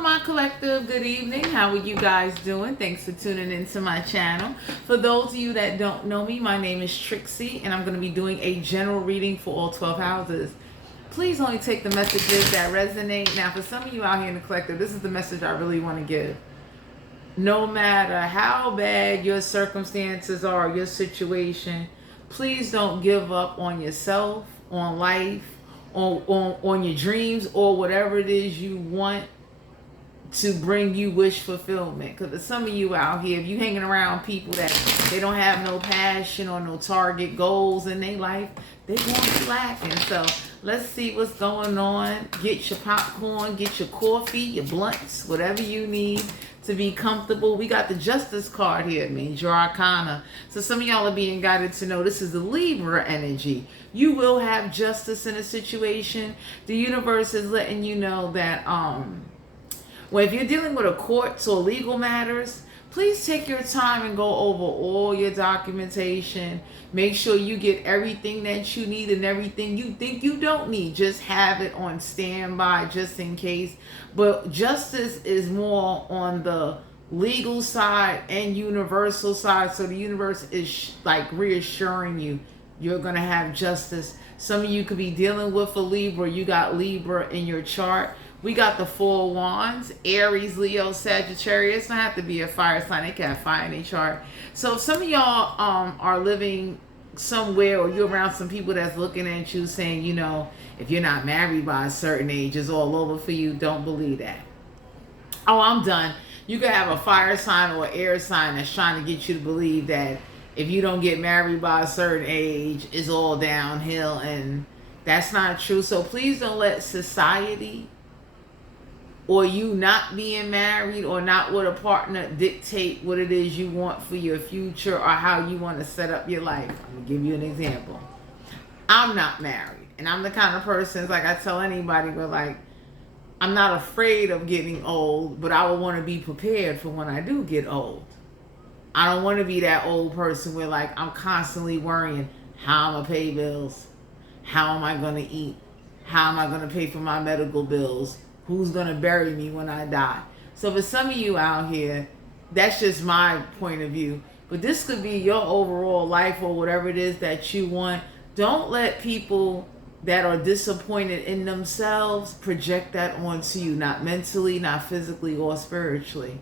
Hello, my collective. Good evening. How are you guys doing? Thanks for tuning into my channel. For those of you that don't know me, my name is Trixie, and I'm going to be doing a general reading for all 12 houses. Please only take the messages that resonate. Now, for some of you out here in the collective, this is the message I really want to give. No matter how bad your circumstances are, your situation, please don't give up on yourself, on life, on your dreams, or whatever it is you want to bring you wish fulfillment. Because for some of you out here, if you hanging around people that they don't have no passion or no target goals in their life, they're going to be lacking. So let's see what's going on. Get your popcorn, get your coffee, your blunts, whatever you need to be comfortable. We got the Justice card here. It means your arcana. So some of y'all are being guided to know this is the Libra energy. You will have justice in a situation. The universe is letting you know that well, if you're dealing with a courts or legal matters, please take your time and go over all your documentation. Make sure you get everything that you need, and everything you think you don't need, just have it on standby just in case. But justice is more on the legal side and universal side. So the universe is like reassuring you you're going to have justice. Some of you could be dealing with a Libra. You got Libra in your chart. We got the 4 wands, Aries, Leo, Sagittarius. Don't have to be a fire sign. They can have fire in their chart. So if some of y'all are living somewhere, or you're around some people that's looking at you saying, you know, if you're not married by a certain age, it's all over for you. Don't believe that. Oh, I'm done. You could have a fire sign or an air sign that's trying to get you to believe that if you don't get married by a certain age, it's all downhill. And that's not true. So please don't let society or you not being married or not with a partner dictate what it is you want for your future or how you want to set up your life. I'm going to give you an example. I'm not married, and I'm the kind of person, like I tell anybody, but like, I'm not afraid of getting old, but I would want to be prepared for when I do get old. I don't want to be that old person where like I'm constantly worrying, how I'm going to pay bills? How am I going to eat? How am I going to pay for my medical bills? Who's going to bury me when I die? So for some of you out here, that's just my point of view. But this could be your overall life or whatever it is that you want. Don't let people that are disappointed in themselves project that onto you. Not mentally, not physically, or spiritually.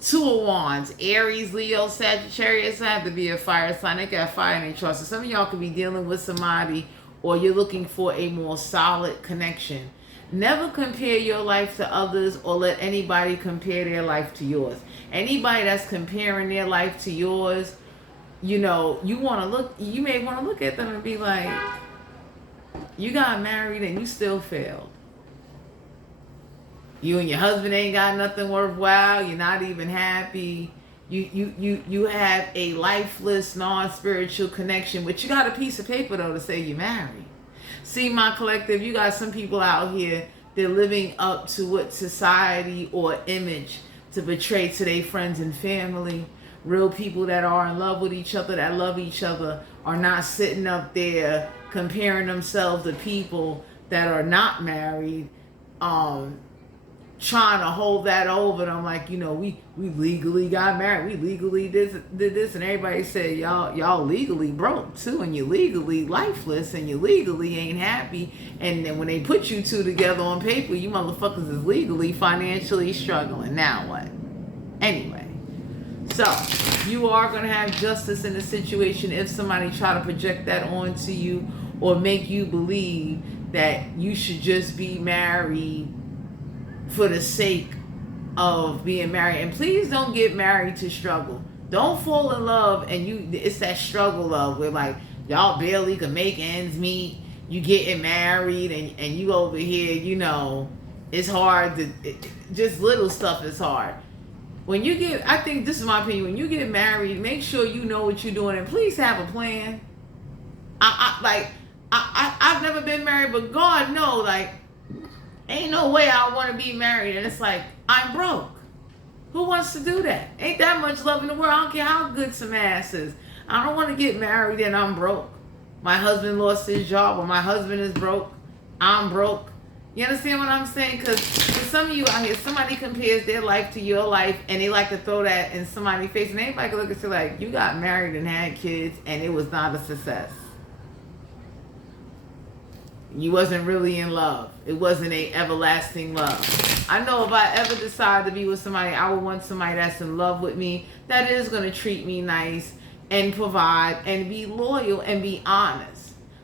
2 of Wands, Aries, Leo, Sagittarius. I have to be a fire sign. They got fire in their chart. So some of y'all could be dealing with somebody, or you're looking for a more solid connection. Never compare your life to others, or let anybody compare their life to yours. Anybody that's comparing their life to yours, you know, you may want to look at them and be like, you got married and you still failed. You and your husband ain't got nothing worthwhile. You're not even happy. You have a lifeless, non-spiritual connection, but you got a piece of paper though to say you're married. See, my collective, you got some people out here, they're living up to what society or image to portray to their friends and family. Real people that are in love with each other, that love each other, are not sitting up there comparing themselves to people that are not married, trying to hold that over them, like, you know, we legally got married, we legally did this, and everybody said y'all legally broke too, and you legally lifeless, and you legally ain't happy, and then when they put you two together on paper, you motherfuckers is legally financially struggling. Now what? Anyway, so you are going to have justice in the situation if somebody try to project that onto you or make you believe that you should just be married for the sake of being married. And please don't get married to struggle. Don't fall in love and it's that struggle of where like y'all barely can make ends meet. You getting married and you over here, you know, it's hard to, just little stuff is hard. When you get, I think this is my opinion, when you get married, make sure you know what you're doing, and please have a plan. I've never been married, but God knows, like, ain't no way I want to be married and it's like, I'm broke. Who wants to do that? Ain't that much love in the world. I don't care how good some ass is. I don't want to get married and I'm broke. My husband lost his job, or my husband is broke. I'm broke. You understand what I'm saying? Because for some of you out here, somebody compares their life to your life, and they like to throw that in somebody's face, and anybody can look at you like, you got married and had kids, and it was not a success. You wasn't really in love. It wasn't a everlasting love. I know if I ever decide to be with somebody, I would want somebody that's in love with me, that is going to treat me nice and provide and be loyal and be honest.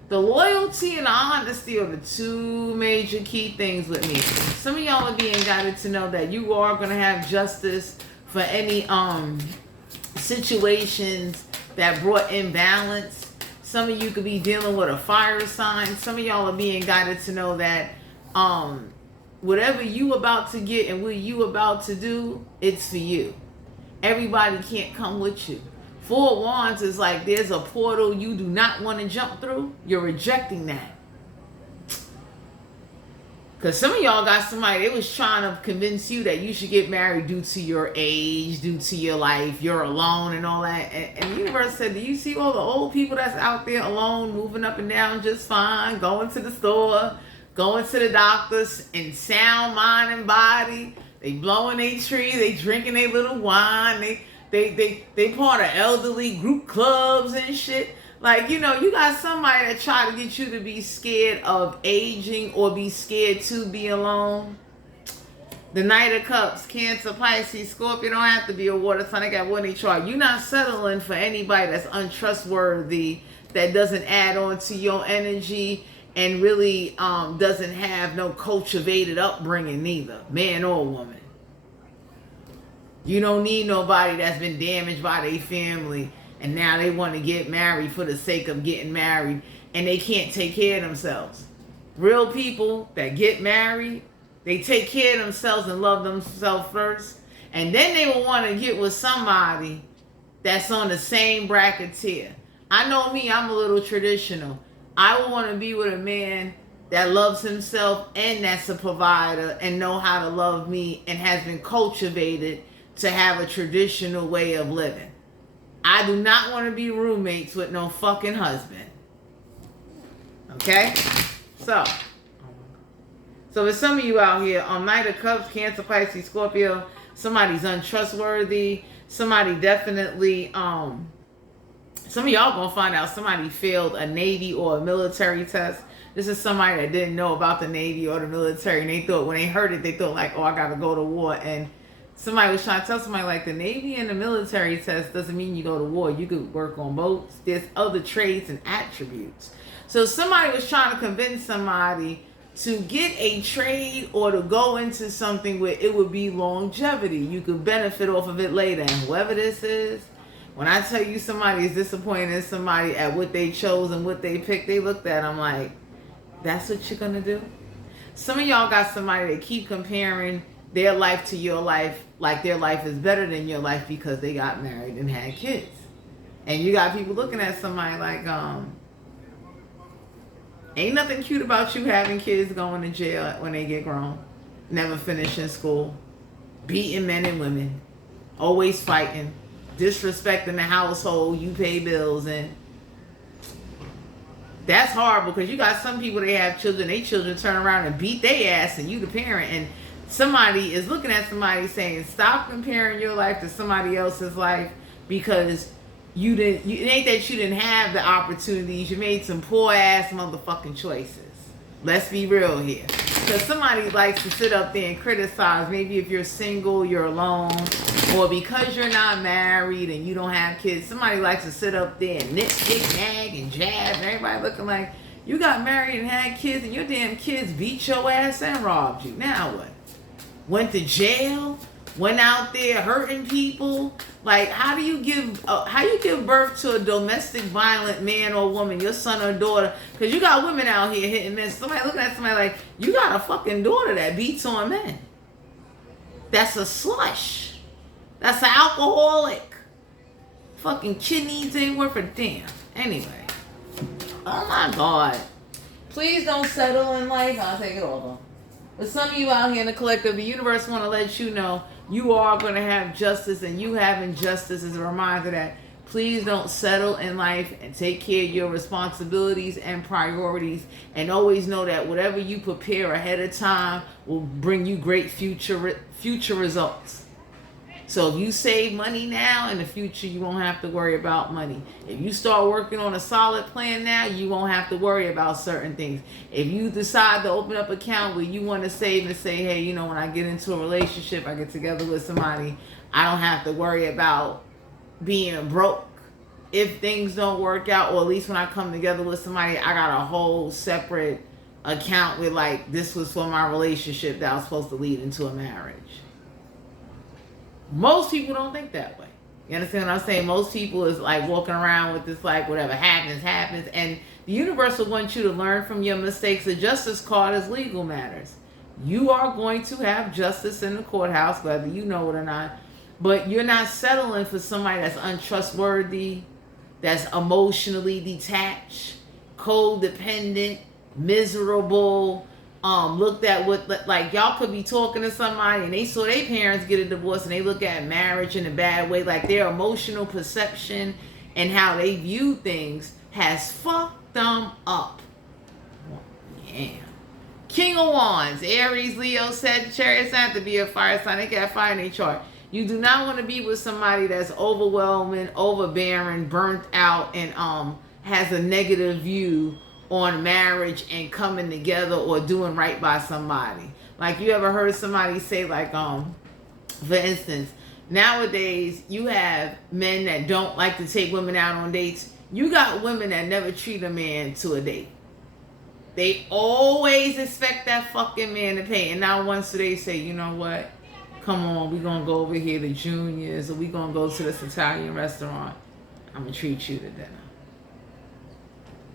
The loyalty and the honesty are the two major key things with me. Some of y'all are being guided to know that you are going to have justice for any situations that brought imbalance. Some of you could be dealing with a fire sign. Some of y'all are being guided to know that whatever you about to get and what you about to do, it's for you. Everybody can't come with you. Four of Wands is like there's a portal you do not want to jump through. You're rejecting that. Because some of y'all got somebody, they was trying to convince you that you should get married due to your age, due to your life, you're alone and all that. And the universe said, do you see all the old people that's out there alone, moving up and down just fine, going to the store, going to the doctors in sound mind and body. They blowing their tree, they drinking their little wine, they part of elderly group clubs and shit. Like, you know, you got somebody that try to get you to be scared of aging or be scared to be alone. The Knight of Cups, Cancer, Pisces, Scorpio, don't have to be a water sign. They got one in chart. You're not settling for anybody that's untrustworthy, that doesn't add on to your energy and really doesn't have no cultivated upbringing neither, man or woman. You don't need nobody that's been damaged by their family and now they want to get married for the sake of getting married and they can't take care of themselves. Real people that get married, they take care of themselves and love themselves first, and then they will want to get with somebody that's on the same bracket tier. I know me, I'm a little traditional. I would want to be with a man that loves himself and that's a provider and know how to love me and has been cultivated to have a traditional way of living. I do not want to be roommates with no fucking husband. Okay? So for some of you out here, on Knight of Cups, Cancer, Pisces, Scorpio, somebody's untrustworthy. Somebody definitely, some of y'all gonna find out somebody failed a Navy or a military test. This is somebody that didn't know about the Navy or the military, and they thought, when they heard it, they thought like, oh, I gotta go to war. And somebody was trying to tell somebody like the Navy and the military test doesn't mean you go to war. You could work on boats. There's other traits and attributes. So somebody was trying to convince somebody to get a trade or to go into something where it would be longevity. You could benefit off of it later. And whoever this is, when I tell you somebody is disappointed in somebody at what they chose and what they picked, they looked at them like, that's what you're going to do? Some of y'all got somebody that keep comparing their life to your life, like their life is better than your life because they got married and had kids. And you got people looking at somebody like, ain't nothing cute about you having kids going to jail when they get grown, never finishing school, beating men and women, always fighting, disrespecting the household, you pay bills, and that's horrible because you got some people, they have children, they children turn around and beat their ass and you the parent, and somebody is looking at somebody saying, stop comparing your life to somebody else's life because it ain't that you didn't have the opportunities. You made some poor ass motherfucking choices. Let's be real here. Because somebody likes to sit up there and criticize, maybe if you're single, you're alone, or because you're not married and you don't have kids, somebody likes to sit up there and nitpick, nag, and jab, and everybody looking like, you got married and had kids and your damn kids beat your ass and robbed you. Now what? Went to jail? Went out there hurting people? Like, how do you give birth to a domestic violent man or woman, your son or daughter? Because you got women out here hitting men. Somebody looking at somebody like, you got a fucking daughter that beats on men. That's a slush. That's an alcoholic. Fucking kidneys ain't worth a damn. Anyway. Oh my God. Please don't settle in life. I'll take it over. But some of you out here in the collective, the universe want to let you know you are going to have justice, and you having justice is a reminder that Please don't settle in life, and take care of your responsibilities and priorities, and always know that whatever you prepare ahead of time will bring you great future results. So if you save money now, in the future you won't have to worry about money. If you start working on a solid plan now, you won't have to worry about certain things. If you decide to open up an account where you want to save and say, hey, you know, when I get into a relationship, I get together with somebody, I don't have to worry about being broke. If things don't work out, or at least when I come together with somebody, I got a whole separate account with, like, this was for my relationship that was supposed to lead into a marriage. Most people don't think that way. You understand what I'm saying? Most people is like walking around with this, like, whatever happens, happens. And the universe will want you to learn from your mistakes. The justice card is legal matters. You are going to have justice in the courthouse, whether you know it or not. But you're not settling for somebody that's untrustworthy, that's emotionally detached, codependent, miserable, looked at what, like, y'all could be talking to somebody and they saw their parents get a divorce and they look at marriage in a bad way. Like, their emotional perception and how they view things has fucked them up. Yeah. King of Wands, Aries, Leo, Sagittarius, have to be a fire sign. They got fire in their chart. You do not want to be with somebody that's overwhelming, overbearing, burnt out, and has a negative view on marriage and coming together or doing right by somebody. Like, you ever heard somebody say, like, for instance, nowadays you have men that don't like to take women out on dates. You got women that never treat a man to a date. They always expect that fucking man to pay. And now once they say, you know what? Come on, we're going to go over here to Junior's, or we're going to go to this Italian restaurant. I'm going to treat you to dinner.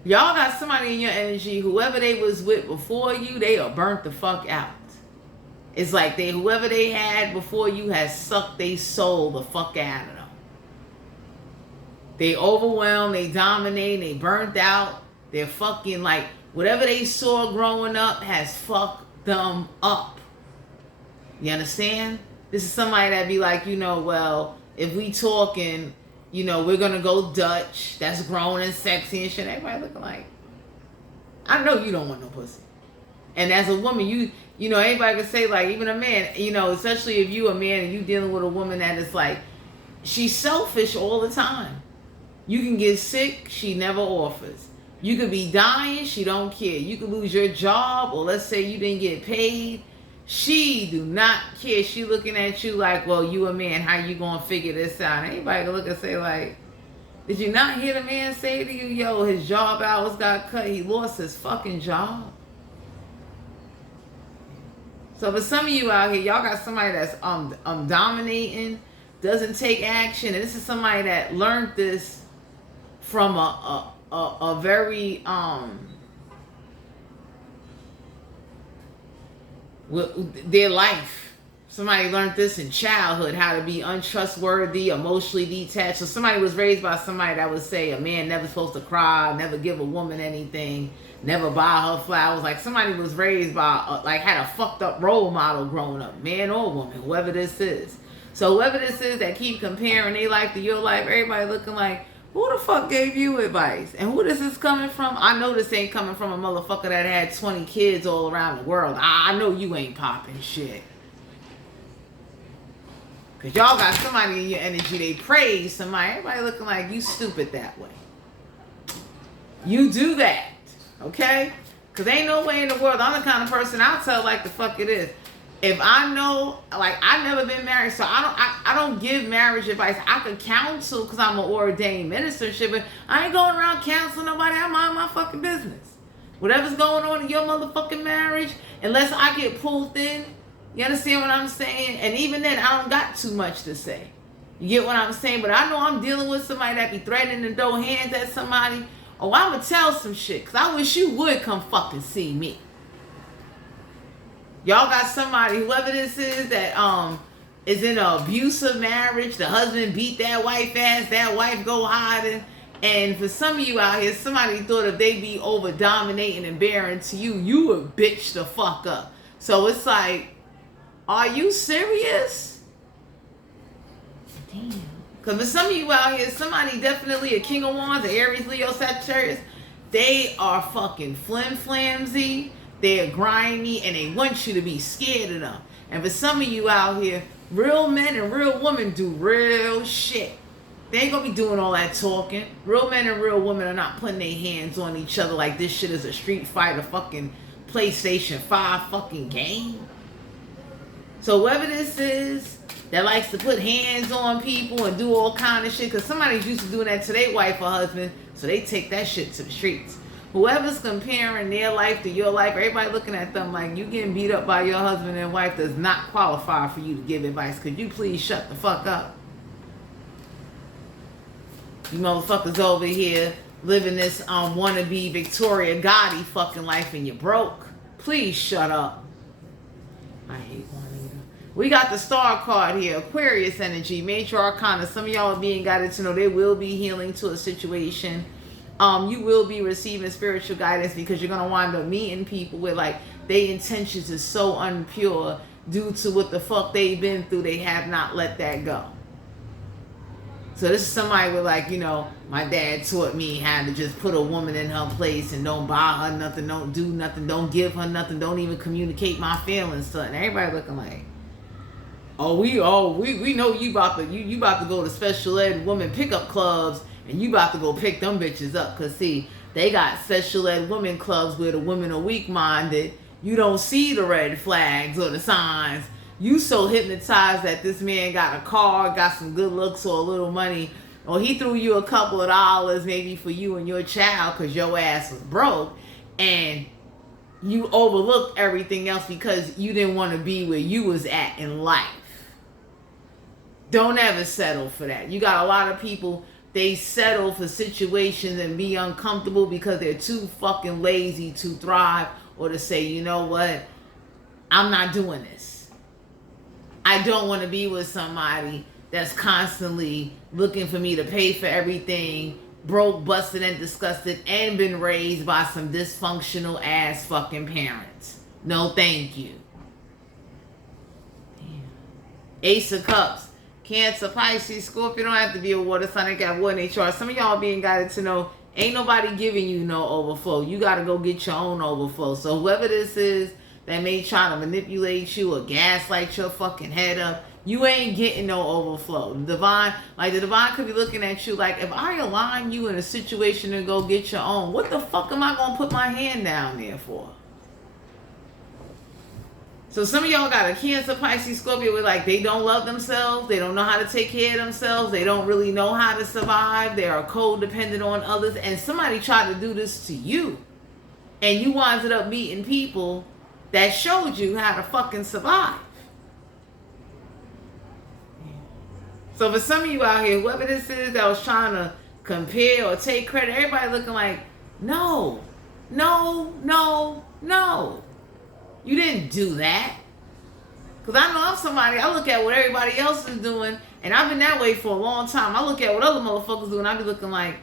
Y'all got somebody in your energy, whoever they was with before you, they are burnt the fuck out. It's like whoever they had before you has sucked their soul the fuck out of them. They overwhelmed, they dominate, they burnt out. They're fucking, like, whatever they saw growing up has fucked them up. You understand? This is somebody that be like, you know, well, if we talking, you know, we're going to go Dutch. That's grown and sexy and shit. Everybody looking like, I know you don't want no pussy. And as a woman, you know, anybody can say, like, even a man, you know, especially if you a man and you dealing with a woman that is like, she's selfish all the time. You can get sick, she never offers. You could be dying, she don't care. You could lose your job, or let's say you didn't get paid. She do not care. She looking at you like, well, you a man. How you gonna figure this out? Anybody can look and say, like, did you not hear the man say to you, yo, his job hours got cut. He lost his fucking job. So for some of you out here, y'all got somebody that's dominating, doesn't take action. And this is somebody that learned this from a very their life. Somebody learned this in childhood, how to be untrustworthy, emotionally detached. So somebody was raised by somebody that would say a man never supposed to cry, never give a woman anything, never buy her flowers. Like, somebody was raised by, like, had a fucked up role model growing up, man or woman, whoever this is. So whoever this is that keep comparing their life to your life, everybody looking like, who the fuck gave you advice? And who this is coming from? I know this ain't coming from a motherfucker that had 20 kids all around the world. I know you ain't popping shit. Because y'all got somebody in your energy, they praise somebody. Everybody looking like you stupid that way. You do that, okay? Because ain't no way in the world. I'm the kind of person, I'll tell like the fuck it is. If I know, like, I've never been married, so I don't give marriage advice. I could counsel because I'm an ordained minister and shit, but I ain't going around counseling nobody. I mind my fucking business. Whatever's going on in your motherfucking marriage, unless I get pulled in, you understand what I'm saying? And even then, I don't got too much to say. You get what I'm saying? But I know I'm dealing with somebody that be threatening to throw hands at somebody. Oh, I would tell some shit, because I wish you would come fucking see me. Y'all got somebody, whoever this is, that is in an abusive marriage. The husband beat that wife ass, that wife go hiding. And for some of you out here, somebody thought if they be over dominating and bearing to you, you would bitch the fuck up. So it's like, are you serious? Damn. Because for some of you out here, somebody definitely a King of Wands, an Aries, Leo, Sagittarius, they are fucking flim-flamsy, they're grimy, and they want you to be scared of them. And for some of you out here, real men and real women do real shit. They ain't gonna be doing all that talking. Real men and real women are not putting their hands on each other like this shit is a Street Fighter fucking PlayStation 5 fucking game. So whoever this is that likes to put hands on people and do all kind of shit, because somebody's used to doing that to their wife or husband, so they take that shit to the streets. Whoever's comparing their life to your life, everybody looking at them like you getting beat up by your husband and wife does not qualify for you to give advice. Could you please shut the fuck up? You motherfuckers over here living this wannabe Victoria Gotti fucking life and you're broke. Please shut up. I hate Juanita. We got the star card here, Aquarius energy, major arcana. Some of y'all are being guided to know there will be healing to a situation. You will be receiving spiritual guidance because you're gonna wind up meeting people where like their intentions is so unpure due to what the fuck they've been through. They have not let that go. So this is somebody with like, you know, my dad taught me how to just put a woman in her place and don't buy her nothing, don't do nothing, don't give her nothing, don't even communicate my feelings to her. And everybody looking like, we know you about to go to special ed woman pickup clubs and you about to go pick them bitches up. Cause see, they got special ed women clubs where the women are weak minded. You don't see the red flags or the signs. You so hypnotized that this man got a car, got some good looks or a little money, or he threw you a couple of dollars maybe for you and your child because your ass was broke, and you overlooked everything else because you didn't want to be where you was at in life. Don't ever settle for that. You got a lot of people, they settle for situations and be uncomfortable because they're too fucking lazy to thrive or to say, you know what, I'm not doing this. I don't want to be with somebody that's constantly looking for me to pay for everything, broke, busted, and disgusted, and been raised by some dysfunctional ass fucking parents. No, thank you. Damn. Ace of Cups, Cancer, Pisces, Scorpio. Don't have to be a water sign. They got water in their chart. Some of y'all being guided to know ain't nobody giving you no overflow. You got to go get your own overflow. So whoever this is that may try to manipulate you or gaslight your fucking head up, you ain't getting no overflow. The divine could be looking at you like, if I align you in a situation to go get your own, what the fuck am I gonna put my hand down there for? So some of y'all got a Cancer, Pisces, Scorpio with like, they don't love themselves, they don't know how to take care of themselves, they don't really know how to survive, they are codependent on others, and somebody tried to do this to you, and you winded up meeting people that showed you how to fucking survive. So for some of you out here, whoever this is that was trying to compare or take credit, everybody looking like, no. You didn't do that. Because I know I'm somebody, I look at what everybody else is doing, and I've been that way for a long time. I look at what other motherfuckers do, and I be looking like,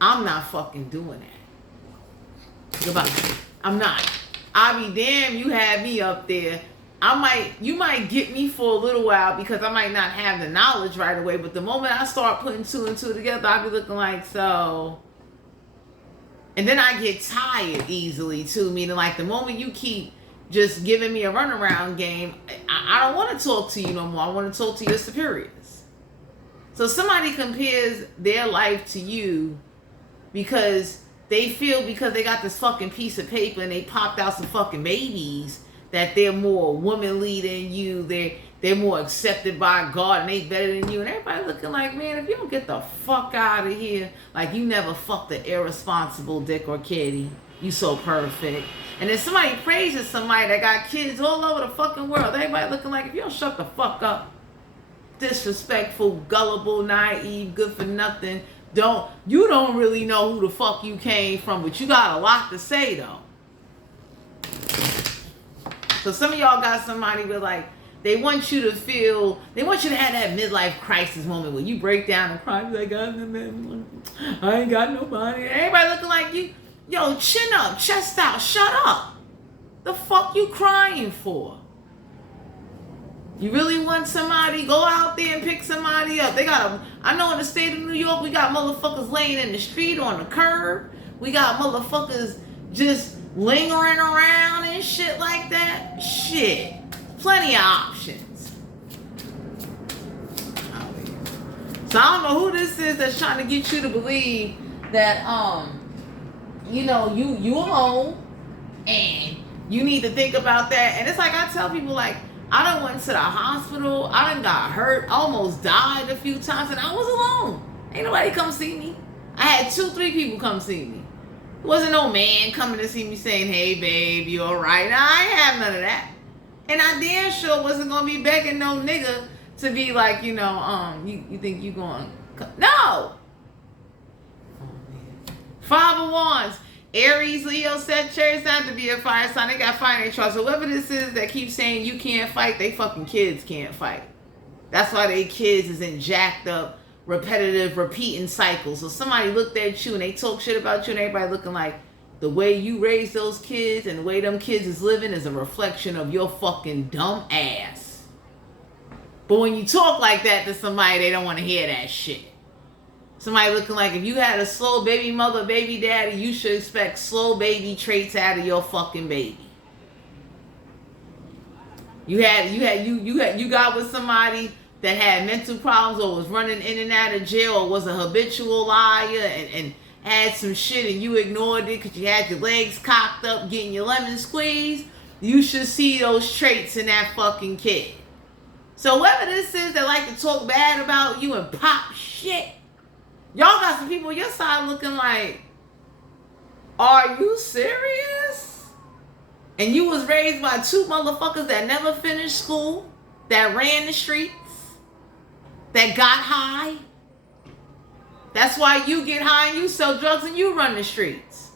I'm not fucking doing that. Goodbye. I'm not. I'll be damn, you had me up there. You might get me for a little while because I might not have the knowledge right away, but the moment I start putting two and two together, I'll be looking like, so. And then I get tired easily too, meaning like the moment you keep just giving me a runaround game, I don't want to talk to you no more. I want to talk to your superiors. So somebody compares their life to you because they feel because they got this fucking piece of paper and they popped out some fucking babies that they're more womanly than you. They're more accepted by God and they better than you. And everybody looking like, man, if you don't get the fuck out of here, like you never fucked an irresponsible dick or kitty. You so perfect. And then somebody praises somebody that got kids all over the fucking world. Everybody looking like, if you don't shut the fuck up, disrespectful, gullible, naive, good for nothing. You don't really know who the fuck you came from, but you got a lot to say though. So some of y'all got somebody with like, they want you to have that midlife crisis moment where you break down and cry like, I ain't got nobody. Everybody looking like you, yo, chin up, chest out, shut up. The fuck you crying for? You really want somebody, go out there and pick somebody up. I know in the state of New York, we got motherfuckers laying in the street on the curb. We got motherfuckers just lingering around and shit like that. Shit. Plenty of options. So I don't know who this is that's trying to get you to believe that, you alone and you need to think about that. And it's like I tell people, like, I done went to the hospital. I done got hurt. Almost died a few times, and I was alone. Ain't nobody come see me. I had 2-3 people come see me. There wasn't no man coming to see me saying, "Hey, babe, you all right?" Nah, I ain't have none of that. And I damn sure wasn't gonna be begging no nigga to be like, you think you going? No. 5 of Wands. Aries, Leo, Sagittarius have to be a fire sign. They got fire in their chart. So whoever this is that keeps saying you can't fight, they fucking kids can't fight. That's why they kids is in jacked up, repetitive, repeating cycles. So somebody looked at you and they talk shit about you and everybody looking like the way you raise those kids and the way them kids is living is a reflection of your fucking dumb ass. But when you talk like that to somebody, they don't want to hear that shit. Somebody looking like if you had a slow baby mother, baby daddy, you should expect slow baby traits out of your fucking baby. You got with somebody that had mental problems or was running in and out of jail or was a habitual liar and had some shit and you ignored it because you had your legs cocked up getting your lemon squeezed. You should see those traits in that fucking kid. So whoever this is that like to talk bad about you and pop shit, y'all got some people on your side looking like, are you serious? And you was raised by 2 motherfuckers that never finished school, that ran the streets, that got high. That's why you get high and you sell drugs and you run the streets.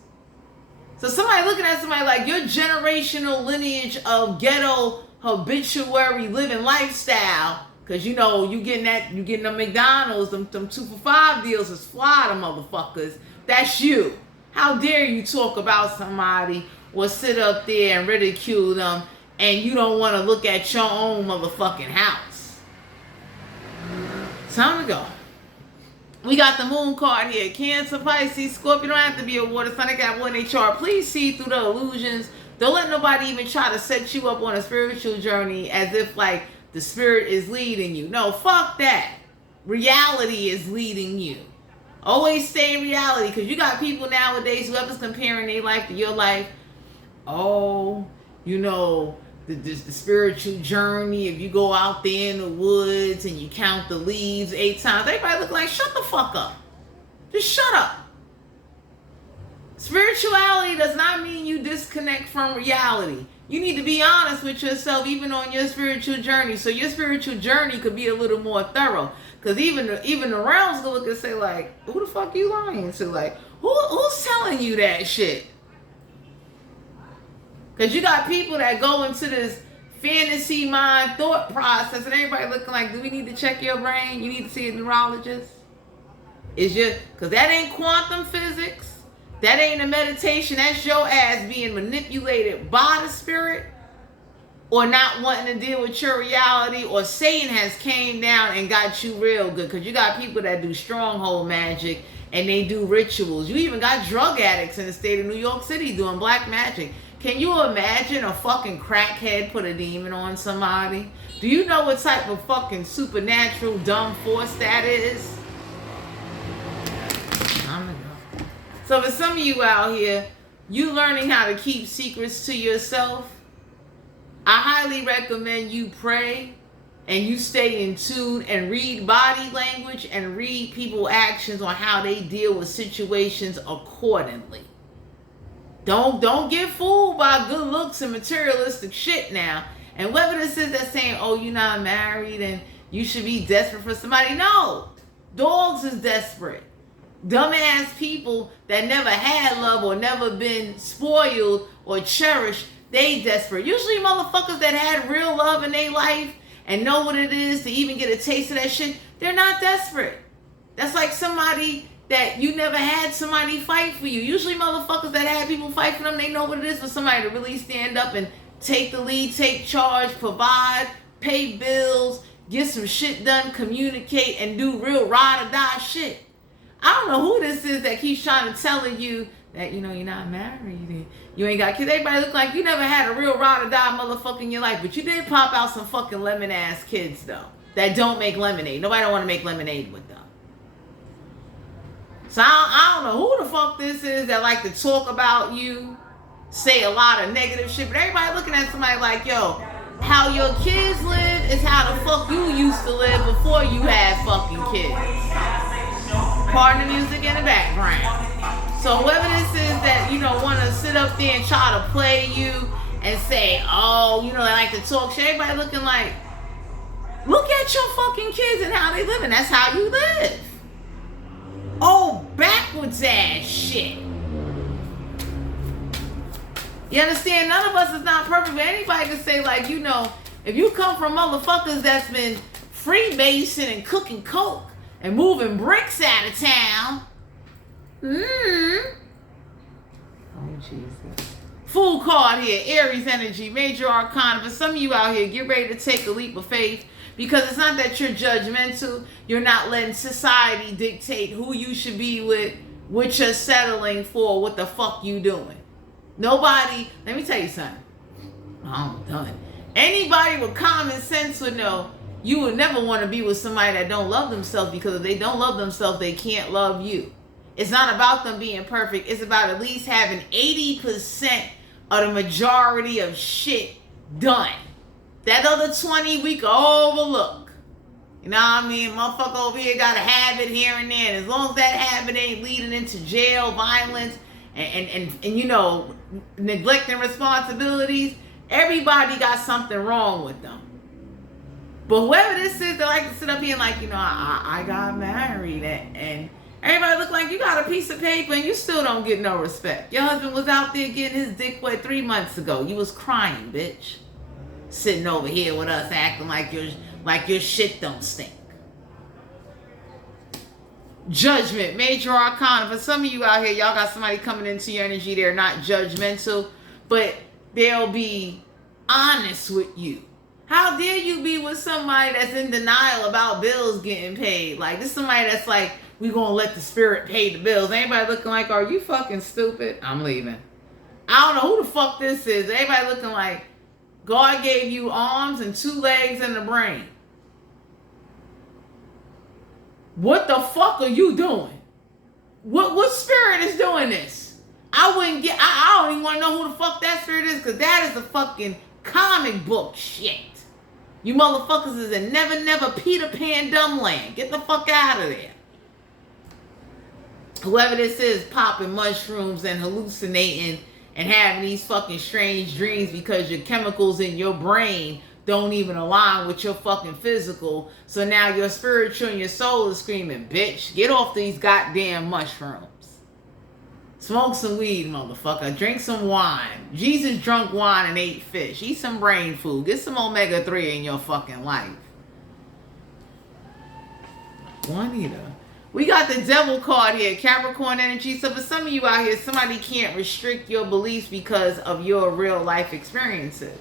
So somebody looking at somebody like your generational lineage of ghetto habituary living lifestyle, because you getting them McDonald's, them 2 for $5 deals is fly, them motherfuckers. That's you. How dare you talk about somebody or sit up there and ridicule them and you don't want to look at your own motherfucking house. Time to go. We got the moon card here. Cancer, Pisces, Scorpio. Don't have to be a water sign. They got one in their chart. Please see through the illusions. Don't let nobody even try to set you up on a spiritual journey as if like the spirit is leading you. No, fuck that. Reality is leading you. Always stay in reality, because you got people nowadays, whoever's comparing their life to your life. Oh, the spiritual journey, if you go out there in the woods and you count the leaves 8 times, everybody look like, shut the fuck up. Just shut up. Spirituality does not mean you disconnect from reality. You need to be honest with yourself even on your spiritual journey. So your spiritual journey could be a little more thorough. Because even the realms gonna look and say like, who the fuck you lying to? Like, who's telling you that shit? Because you got people that go into this fantasy mind thought process and everybody looking like, do we need to check your brain? You need to see a neurologist? Because that ain't quantum physics. That ain't a meditation. That's your ass being manipulated by the spirit or not wanting to deal with your reality, or Satan has came down and got you real good. Because you got people that do stronghold magic and they do rituals. You even got drug addicts in the state of New York City doing black magic. Can you imagine a fucking crackhead put a demon on somebody? Do you know what type of fucking supernatural dumb force that is? So for some of you out here, you learning how to keep secrets to yourself, I highly recommend you pray and you stay in tune and read body language and read people's actions on how they deal with situations accordingly. Don't get fooled by good looks and materialistic shit now. And whether this is that saying, oh, you're not married and you should be desperate for somebody. No, dogs is desperate. Dumbass people that never had love or never been spoiled or cherished, they desperate. Usually motherfuckers that had real love in their life and know what it is to even get a taste of that shit, they're not desperate. That's like somebody that you never had somebody fight for you. Usually motherfuckers that had people fight for them, they know what it is for somebody to really stand up and take the lead, take charge, provide, pay bills, get some shit done, communicate, and do real ride or die shit. I don't know who this is that keeps trying to telling you that, you know, you're not married, you ain't got kids. Everybody look like you never had a real ride or die motherfucker in your life, but you did pop out some fucking lemon ass kids though that don't make lemonade. Nobody don't want to make lemonade with them. So I don't know who the fuck this is that like to talk about you, say a lot of negative shit, but everybody looking at somebody like, yo, how your kids live is how the fuck you used to live before you had fucking kids. Pardon the music in the background. So whoever this is that, you know, want to sit up there and try to play you and say, oh, you know, they like to talk shit, everybody looking like, look at your fucking kids and how they live, and that's how you live. Oh, backwards ass shit. You understand? None of us is not perfect, but anybody can say, like, you know, if you come from motherfuckers that's been freebasing and cooking coke and moving bricks out of town. Oh, Jesus. Full card here, Aries energy, major arcana. For some of you out here, get ready to take a leap of faith, because it's not that you're judgmental. You're not letting society dictate who you should be with, what you're settling for, what the fuck you doing. Nobody, let me tell you something. I'm done. Anybody with common sense would know you would never want to be with somebody that don't love themselves, because if they don't love themselves, they can't love you. It's not about them being perfect. It's about at least having 80% of the majority of shit done. That other 20 we can overlook. You know what I mean? Motherfucker over here got a habit here and there. And as long as that habit ain't leading into jail, violence, and you know, neglecting responsibilities, everybody got something wrong with them. But whoever this is that like to sit up here and like, you know, I got married and everybody look like you got a piece of paper and you still don't get no respect. Your husband was out there getting his dick wet 3 months ago. You was crying, bitch. Sitting over here with us acting like your shit don't stink. Judgment, major arcana. For some of you out here, y'all got somebody coming into your energy. They're not judgmental, but they'll be honest with you. How dare you be with somebody that's in denial about bills getting paid? Like, this is somebody that's like, we gonna let the spirit pay the bills. Anybody looking like, are you fucking stupid? I'm leaving. I don't know who the fuck this is. Everybody looking like, God gave you arms and 2 legs and a brain. What the fuck are you doing? What spirit is doing this? I don't even want to know who the fuck that spirit is, because that is a fucking comic book shit. You motherfuckers is in never Peter Pan dumb land. Get the fuck out of there. Whoever this is popping mushrooms and hallucinating and having these fucking strange dreams because your chemicals in your brain don't even align with your fucking physical. So now your spiritual and your soul is screaming, bitch, get off these goddamn mushrooms. Smoke some weed, motherfucker. Drink some wine. Jesus drunk wine and ate fish. Eat some brain food. Get some omega-3 in your fucking life. Juanita. We got the devil card here, Capricorn energy. So for some of you out here, somebody can't restrict your beliefs because of your real life experiences.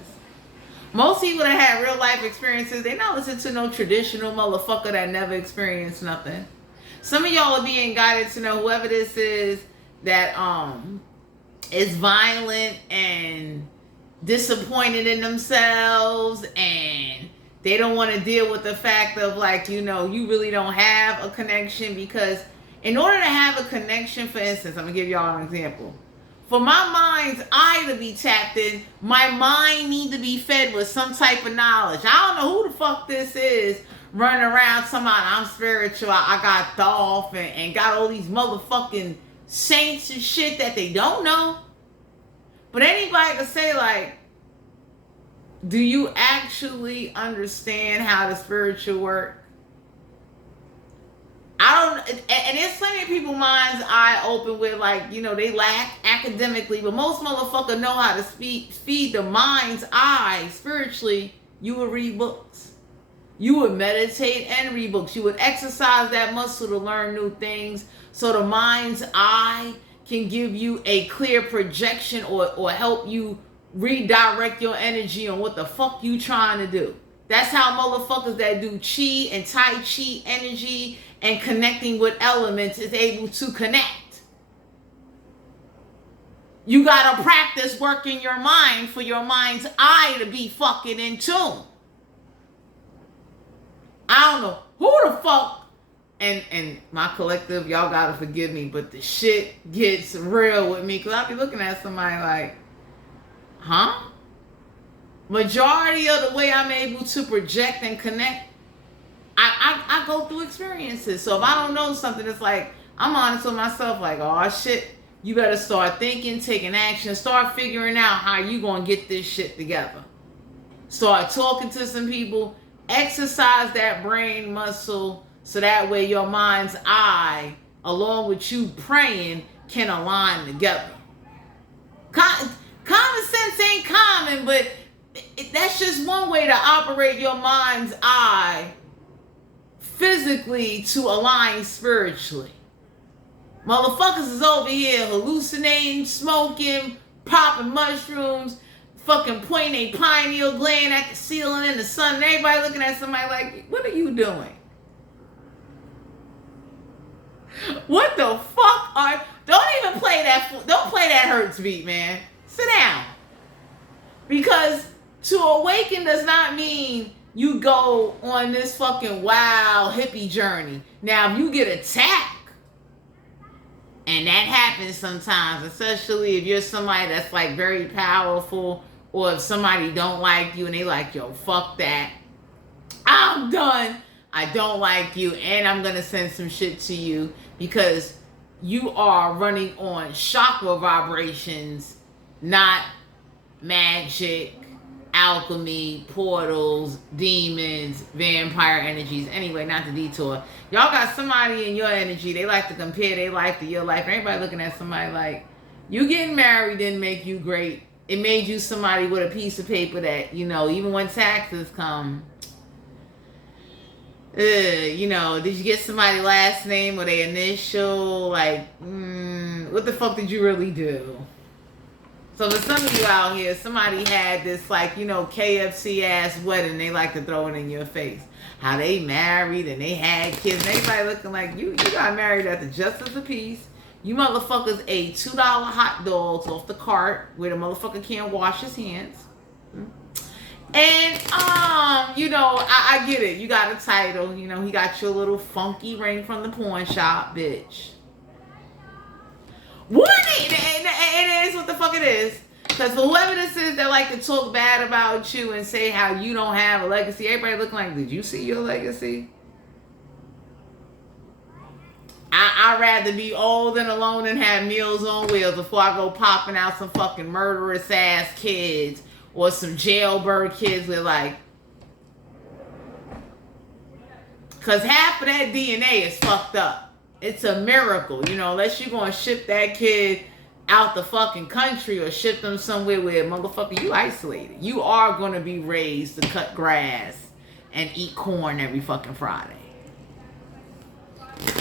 Most people that have real life experiences, they not listen to no traditional motherfucker that never experienced nothing. Some of y'all are being guided to know whoever this is that is violent and disappointed in themselves, and they don't want to deal with the fact of, like, you know, you really don't have a connection. Because in order to have a connection, for instance, I'm going to give y'all an example. For my mind's eye to be tapped in, my mind need to be fed with some type of knowledge. I don't know who the fuck this is running around talking about I'm spiritual, I got Dolph and got all these motherfucking saints and shit that they don't know. But anybody can say, like, do you actually understand how the spiritual work? I don't, and there's plenty of people minds eye open with, like, you know, they lack academically, but most motherfuckers know how to feed the mind's eye spiritually. You would read books. You would meditate and read books. You would exercise that muscle to learn new things, so the mind's eye can give you a clear projection or help you redirect your energy on what the fuck you trying to do. That's how motherfuckers that do chi and tai chi energy and connecting with elements is able to connect. You gotta practice working your mind for your mind's eye to be fucking in tune. I don't know who the fuck, and my collective, y'all gotta forgive me, but the shit gets real with me, because I'll be looking at somebody like, huh? Majority of the way I'm able to project and connect, I go through experiences. So if I don't know something, it's like, I'm honest with myself, like, oh shit, you better start thinking, taking action, start figuring out how you gonna get this shit together. Start talking to some people, exercise that brain muscle, so that way your mind's eye, along with you praying, can align together. Common sense ain't common, but that's just one way to operate your mind's eye physically to align spiritually. Motherfuckers is over here hallucinating, smoking, popping mushrooms, fucking pointing a pineal gland at the ceiling in the sun, and everybody looking at somebody like, what are you doing? What the fuck are... Don't even play that... Don't play that hurts beat, man. Sit down. Because to awaken does not mean you go on this fucking wild hippie journey. Now, if you get attacked, and that happens sometimes, especially if you're somebody that's like very powerful, or if somebody don't like you and they like, yo, fuck that, I'm done, I don't like you, and I'm gonna send some shit to you, because you are running on chakra vibrations, not magic, alchemy, portals, demons, vampire energies. Anyway, not the detour. Y'all got somebody in your energy, they like to compare their life to your life. Everybody looking at somebody like, you getting married didn't make you great. It made you somebody with a piece of paper that, you know, even when taxes come, you know, did you get somebody's last name or their initial? Like, what the fuck did you really do? So for some of you out here, somebody had this, like, you know, KFC ass wedding. They like to throw it in your face. How they married and they had kids. And everybody looking like, you got married at the Justice of Peace. You motherfuckers ate $2 hot dogs off the cart where the motherfucker can't wash his hands. And, you know, I get it. You got a title. You know, he got your little funky ring from the pawn shop, bitch. What? It is what the fuck it is. Because whoever this is that like to talk bad about you and say how you don't have a legacy, everybody looking like, did you see your legacy? I'd rather be old and alone and have meals on wheels before I go popping out some fucking murderous ass kids or some jailbird kids with like... Because half of that DNA is fucked up. It's a miracle, you know, unless you're going to ship that kid out the fucking country or ship them somewhere where, motherfucker, you isolated. You are going to be raised to cut grass and eat corn every fucking Friday.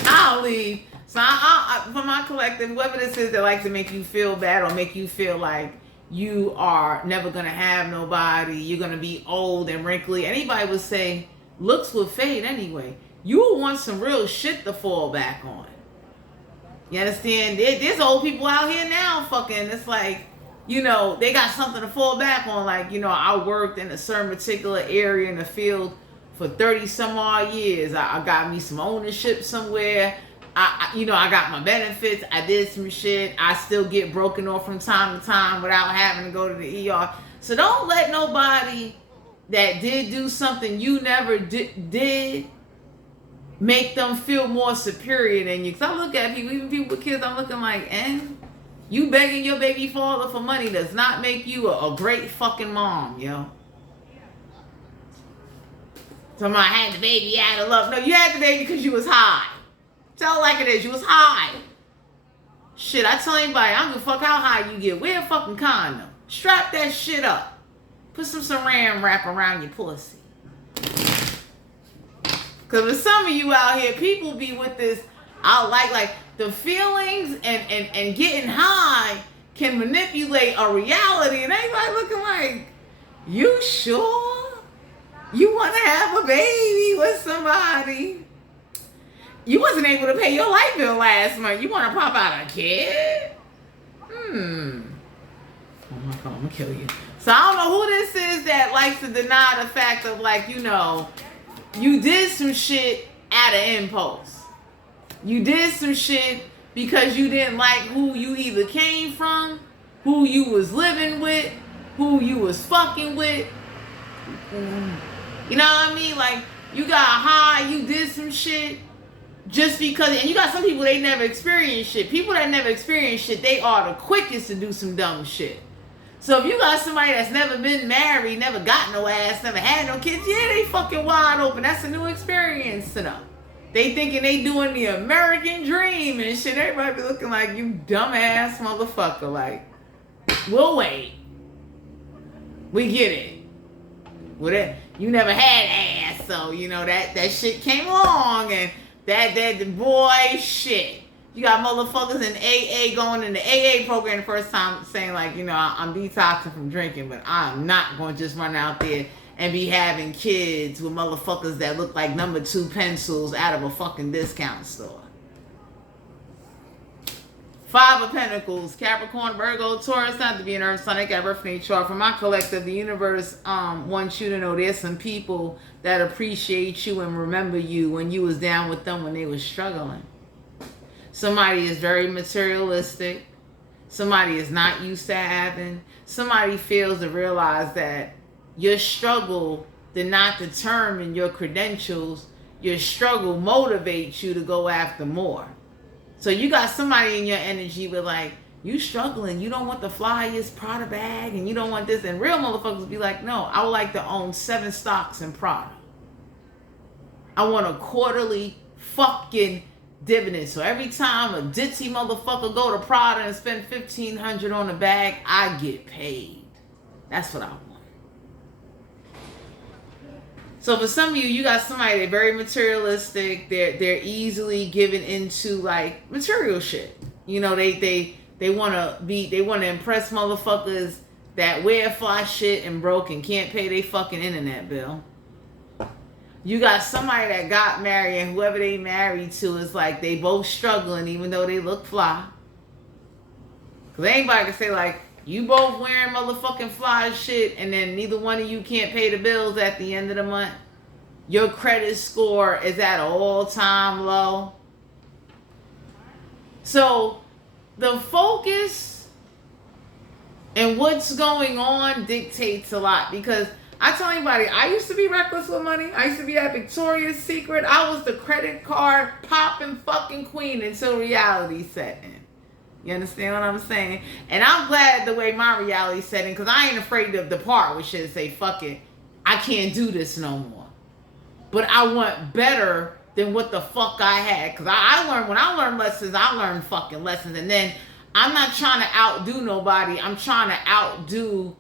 I'll leave. So for my collective, whoever this is that likes to make you feel bad or make you feel like you are never going to have nobody, you're going to be old and wrinkly, anybody would say, looks will fade anyway. You will want some real shit to fall back on. You understand? There's old people out here now fucking, it's like, you know, they got something to fall back on. Like, you know, I worked in a certain particular area in the field for 30 some odd years. I got me some ownership somewhere. You know, I got my benefits. I did some shit. I still get broken off from time to time without having to go to the ER. So don't let nobody that did do something you never did make them feel more superior than you. Because I look at people, even people with kids, I'm looking like, you begging your baby father for money does not make you a great fucking mom, yo. Somebody had the baby out of love. No, you had the baby because you was high. Tell it like it is. You was high. Shit, I tell anybody, I don't give a fuck how high you get. Wear a fucking condom. Strap that shit up. Put some saran wrap around your pussy. Because with some of you out here, people be with this, I like the feelings and getting high can manipulate a reality. And everybody looking like, you sure? You want to have a baby with somebody. You wasn't able to pay your light bill last month. You want to pop out a kid? Oh my God, I'm gonna kill you. So I don't know who this is that likes to deny the fact of, like, you know, you did some shit at an impulse. You did some shit because you didn't like who you either came from, who you was living with, who you was fucking with. You know what I mean? Like, you got high, you did some shit just because, and you got some people, they never experienced shit. People that never experienced shit, they are the quickest to do some dumb shit. So if you got somebody that's never been married, never got no ass, never had no kids, yeah, they fucking wide open. That's a new experience to them. They thinking they doing the American dream and shit. Everybody be looking like, you dumbass motherfucker. Like, we'll wait. We get it. Whatever. You never had ass, so you know that shit came along, and that boy shit. You got motherfuckers in AA going in the AA program the first time saying, like, you know, I'm detoxing from drinking, but I'm not going to just run out there and be having kids with motherfuckers that look like number 2 pencils out of a fucking discount store. 5 of Pentacles, Capricorn, Virgo, Taurus, not to be an earth sign. I got birth name chart. For my collective, the universe wants you to know there's some people that appreciate you and remember you when you was down with them when they was struggling. Somebody is very materialistic. Somebody is not used to having. Somebody fails to realize that your struggle did not determine your credentials. Your struggle motivates you to go after more. So you got somebody in your energy with, like, you struggling. You don't want the flyest Prada bag and you don't want this. And real motherfuckers be like, no, I would like to own 7 stocks in Prada. I want a quarterly fucking dividend. So every time a ditzy motherfucker go to Prada and spend $1,500 on a bag, I get paid. That's what I want. So for some of you, you got somebody, they're very materialistic. They're easily given into, like, material shit. You know, they want to impress motherfuckers that wear fly shit and broke and can't pay their fucking internet bill. You got somebody that got married and whoever they married to is like they both struggling even though they look fly. Because anybody can say, like, you both wearing motherfucking fly shit and then neither one of you can't pay the bills at the end of the month. Your credit score is at an all-time low. So the focus and what's going on dictates a lot. Because I tell anybody, I used to be reckless with money. I used to be that Victoria's Secret. I was the credit card popping fucking queen until reality set in. You understand what I'm saying? And I'm glad the way my reality set in, because I ain't afraid to depart with shit and say, fuck it, I can't do this no more. But I want better than what the fuck I had. Because I learned, when I learned lessons, I learned fucking lessons. And then I'm not trying to outdo nobody. I'm trying to outdo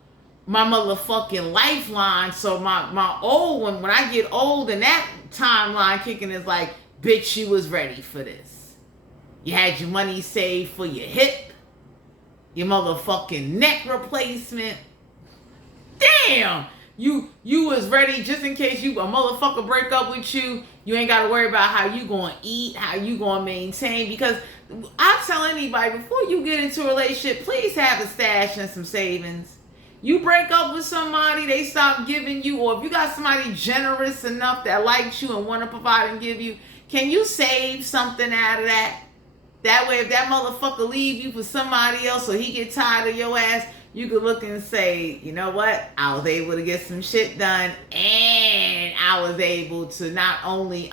my motherfucking lifeline. So my old one, when I get old and that timeline kicking is like, bitch, you was ready for this. You had your money saved for your hip, your motherfucking neck replacement. Damn! You was ready just in case a motherfucker break up with you. You ain't got to worry about how you going to eat, how you going to maintain. Because I tell anybody, before you get into a relationship, please have a stash and some savings. You break up with somebody, they stop giving you, or if you got somebody generous enough that likes you and want to provide and give you, can you save something out of that? That way, if that motherfucker leave you for somebody else or he get tired of your ass, you could look and say, you know what? I was able to get some shit done, and I was able to not only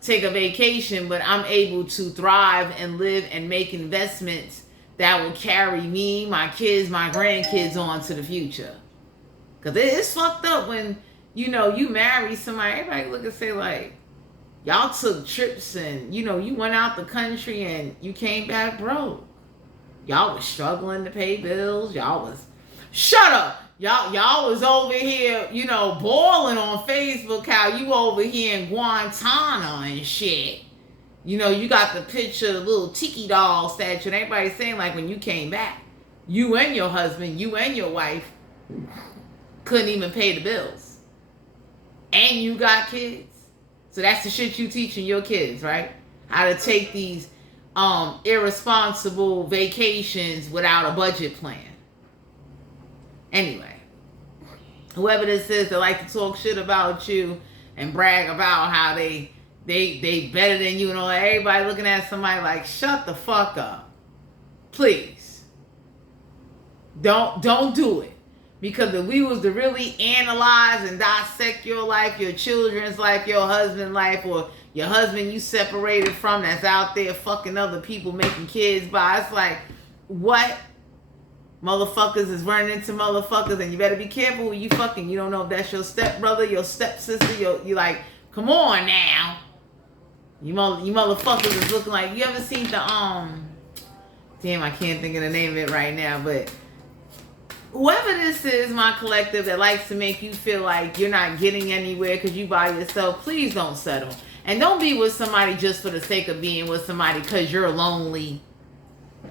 take a vacation, but I'm able to thrive and live and make investments that will carry me, my kids, my grandkids on to the future. Because it's fucked up when, you know, you marry somebody, everybody look and say, like, y'all took trips and, you know, you went out the country and you came back broke. Y'all was struggling to pay bills. Y'all was, shut up. Y'all was over here, you know, boiling on Facebook how you over here in Guantanamo and shit. You know, you got the picture, the little tiki doll statue, and everybody's saying, like, when you came back, you and your husband, you and your wife couldn't even pay the bills. and you got kids. So that's the shit you teaching your kids, right? How to take these irresponsible vacations without a budget plan. Anyway, whoever this is that like to talk shit about you and brag about how they better than you and all that, everybody looking at somebody like, shut the fuck up. Please. Don't do it. Because if we was to really analyze and dissect your life, your children's life, your husband's life, or your husband you separated from that's out there fucking other people, making kids by, it's like, what? Motherfuckers is running into motherfuckers, and you better be careful who you fucking. You don't know if that's your stepbrother, your stepsister, you like, come on now. You motherfuckers is looking like, you ever seen the, damn, I can't think of the name of it right now, but whoever this is, my collective that likes to make you feel like you're not getting anywhere because you by yourself, please don't settle. And don't be with somebody just for the sake of being with somebody because you're lonely.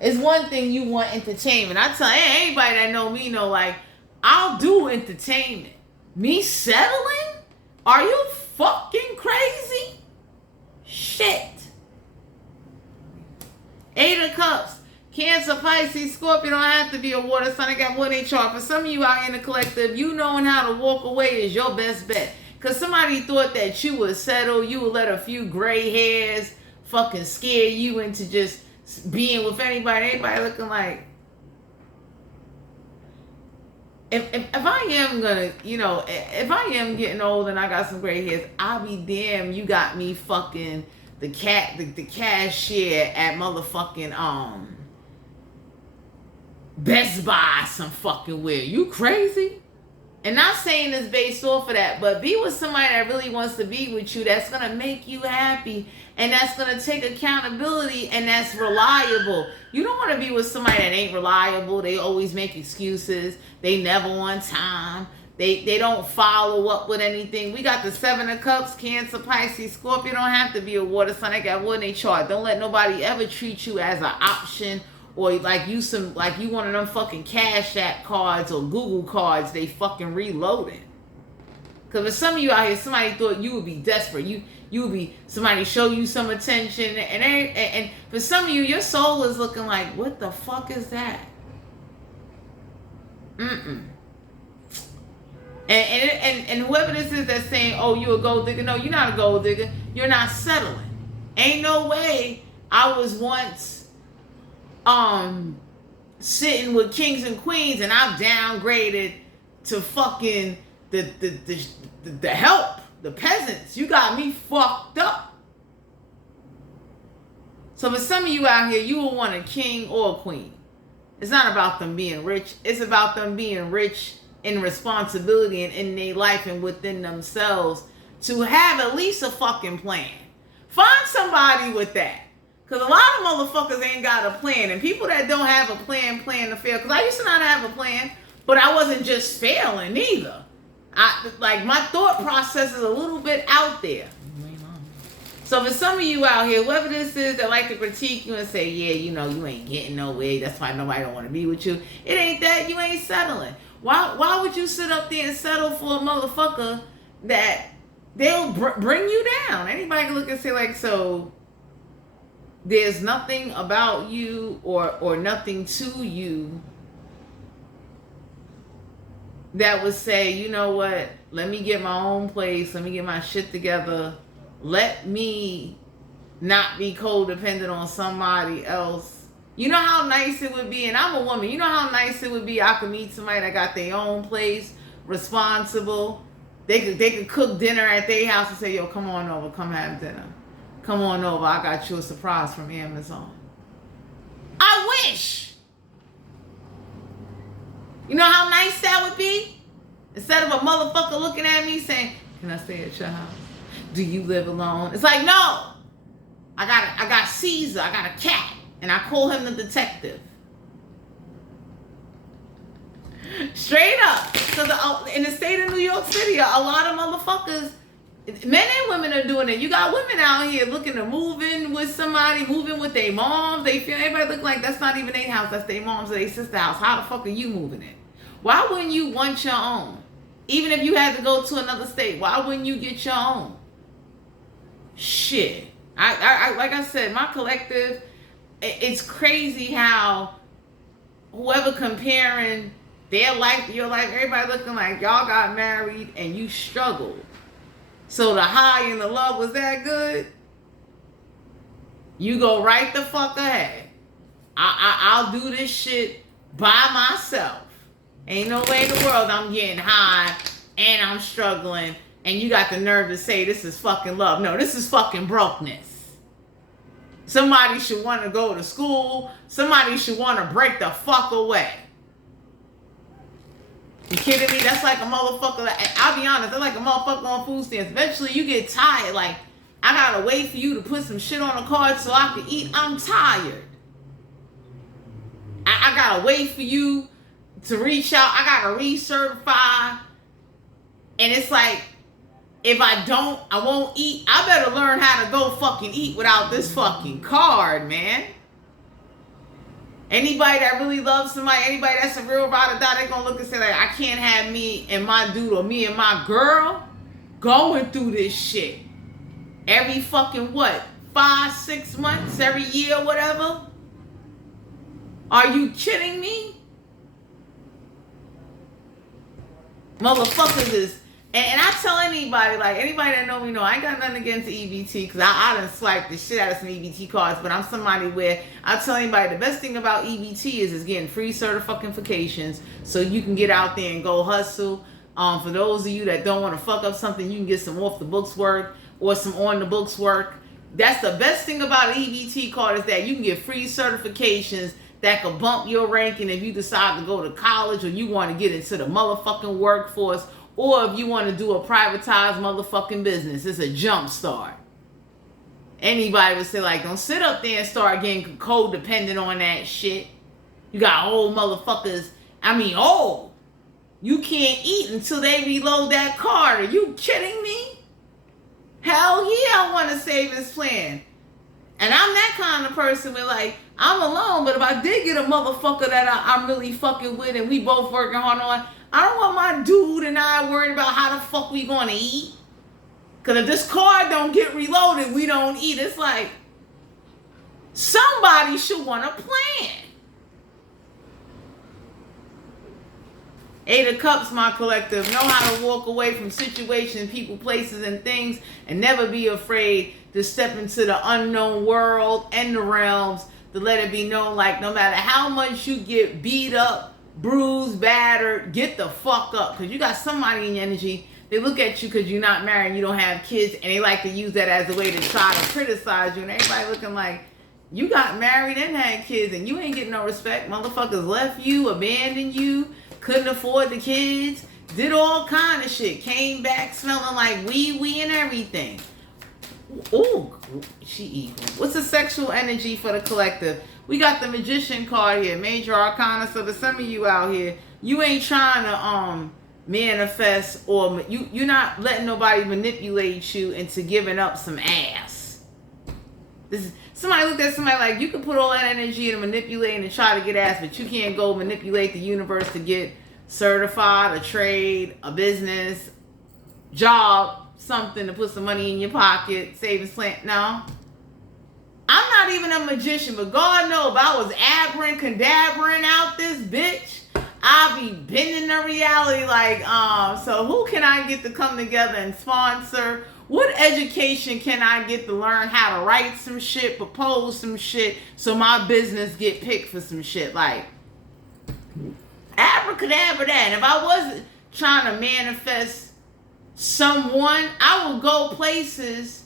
It's one thing you want entertainment. I tell anybody that know me know, like, I'll do entertainment. Me settling? Are you fucking crazy? Shit. 8 of Cups. Cancer, Pisces, Scorpio don't have to be a water sign. I got more than chart. For some of you out in the collective, you knowing how to walk away is your best bet. Because somebody thought that you would settle, you would let a few gray hairs fucking scare you into just being with anybody looking like, if I am gonna, if I am getting old and I got some gray hairs, I'll be damn, you got me fucking the cashier at motherfucking Best Buy some fucking weird. You crazy? And not saying this based off of that, but be with somebody that really wants to be with you, that's going to make you happy, and that's going to take accountability, and that's reliable. You don't want to be with somebody that ain't reliable. They always make excuses. They never on time. They don't follow up with anything. We got the 7 of Cups, Cancer, Pisces, Scorpio. Don't have to be a water sign. I got one in their chart. Don't let nobody ever treat you as an option, or like you one of them fucking Cash App cards or Google cards they fucking reloading. Because for some of you out here, somebody thought you would be desperate. You would be, somebody show you some attention. And for some of you, your soul is looking like, what the fuck is that? And whoever this is that's saying, oh, you a gold digger. No, you're not a gold digger. You're not settling. Ain't no way I was once sitting with kings and queens and I've downgraded to fucking the help, the peasants. You got me fucked up. So for some of you out here, you will want a king or a queen. It's not about them being rich. It's about them being rich in responsibility and in their life and within themselves to have at least a fucking plan. Find somebody with that. Because a lot of motherfuckers ain't got a plan. And people that don't have a plan to fail. Because I used to not have a plan, but I wasn't just failing either. My thought process is a little bit out there. So for some of you out here, whoever this is that like to critique you and say, yeah, you ain't getting nowhere. That's why nobody don't want to be with you. It ain't that. You ain't settling. Why would you sit up there and settle for a motherfucker that they'll bring you down? Anybody can look and say like, so there's nothing about you or nothing to you that would say, you know what, let me get my own place, let me get my shit together, let me not be codependent on somebody else. You know how nice it would be, and I'm a woman, you know how nice it would be I could meet somebody that got their own place, responsible, they could cook dinner at their house and say, yo, come on over, come have dinner. Come on over, I got you a surprise from Amazon. I wish. You know how nice that would be? Instead of a motherfucker looking at me saying, can I stay at your house? Do you live alone? It's like, no. I got Caesar, I got a cat, and I call him the detective. Straight up. Because in the state of New York City, a lot of motherfuckers, men and women are doing it. You got women out here looking to move in with somebody, moving with their moms. They feel everybody look like that's not even their house, that's their mom's or their sister's house. How the fuck are you moving in? Why wouldn't you want your own? Even if you had to go to another state, why wouldn't you get your own? Shit. I like I said, my collective, it's crazy how whoever comparing their life to your life, everybody looking like y'all got married and you struggled. So the high and the love was that good? You go right the fuck ahead. I'll do this shit by myself. Ain't no way in the world I'm getting high and I'm struggling and you got the nerve to say this is fucking love. No, this is fucking brokenness. Somebody should want to go to school. Somebody should want to break the fuck away. You kidding me? That's like a motherfucker. I'll be honest, that's like a motherfucker on food stamps. Eventually you get tired. Like, I gotta wait for you to put some shit on the card so I can eat. I'm tired. I gotta wait for you to reach out. I gotta recertify. And it's like, if I don't, I won't eat. I better learn how to go fucking eat without this fucking card, man. Anybody that really loves somebody, anybody that's a real ride or die, they gonna look and say like, I can't have me and my dude or me and my girl going through this shit. Every fucking what? 5, 6 months, every year, whatever? Are you kidding me? Motherfuckers is, and I tell anybody, like anybody that know me know, I ain't got nothing against EBT because I done swiped the shit out of some EBT cards, but I'm somebody where I tell anybody the best thing about EBT is getting free certifications so you can get out there and go hustle. For those of you that don't want to fuck up something, you can get some off the books work or some on the books work. That's the best thing about an EBT card is that you can get free certifications that could bump your ranking if you decide to go to college or you want to get into the motherfucking workforce or if you want to do a privatized motherfucking business. It's a jump start. Anybody would say like, don't sit up there and start getting codependent on that shit. You got old motherfuckers. You can't eat until they reload that card. Are you kidding me? Hell yeah, I want a savings plan. And I'm that kind of person where like, I'm alone, but if I did get a motherfucker that I'm really fucking with and we both working hard on, I don't want my dude and I worried about how the fuck we gonna eat. Cause if this card don't get reloaded, we don't eat. It's like, somebody should want a plan. 8 of Cups, my collective. Know how to walk away from situations, people, places, and things, and never be afraid to step into the unknown world and the realms, to let it be known like no matter how much you get beat up, bruised, battered, get the fuck up. Because you got somebody in your energy, they look at you because you're not married, you don't have kids, and they like to use that as a way to try to criticize you. And everybody looking like, you got married and had kids, and you ain't getting no respect. Motherfuckers left you, abandoned you, couldn't afford the kids, did all kind of shit, came back smelling like wee and everything. Ooh, she evil. What's the sexual energy for the collective? We got the Magician card here, Major Arcana. So to some of you out here, you ain't trying to manifest, or you're not letting nobody manipulate you into giving up some ass. Somebody looked at somebody like, you can put all that energy into manipulating and try to get ass, but you can't go manipulate the universe to get certified, a trade, a business, job, something to put some money in your pocket, savings plan. No. I'm not even a magician, but God knows if I was abracadabra out this bitch, I'd be bending the reality like, so who can I get to come together and sponsor? What education can I get to learn how to write some shit, propose some shit, so my business get picked for some shit? Like, abracadabra that. And if I wasn't trying to manifest someone, I would go places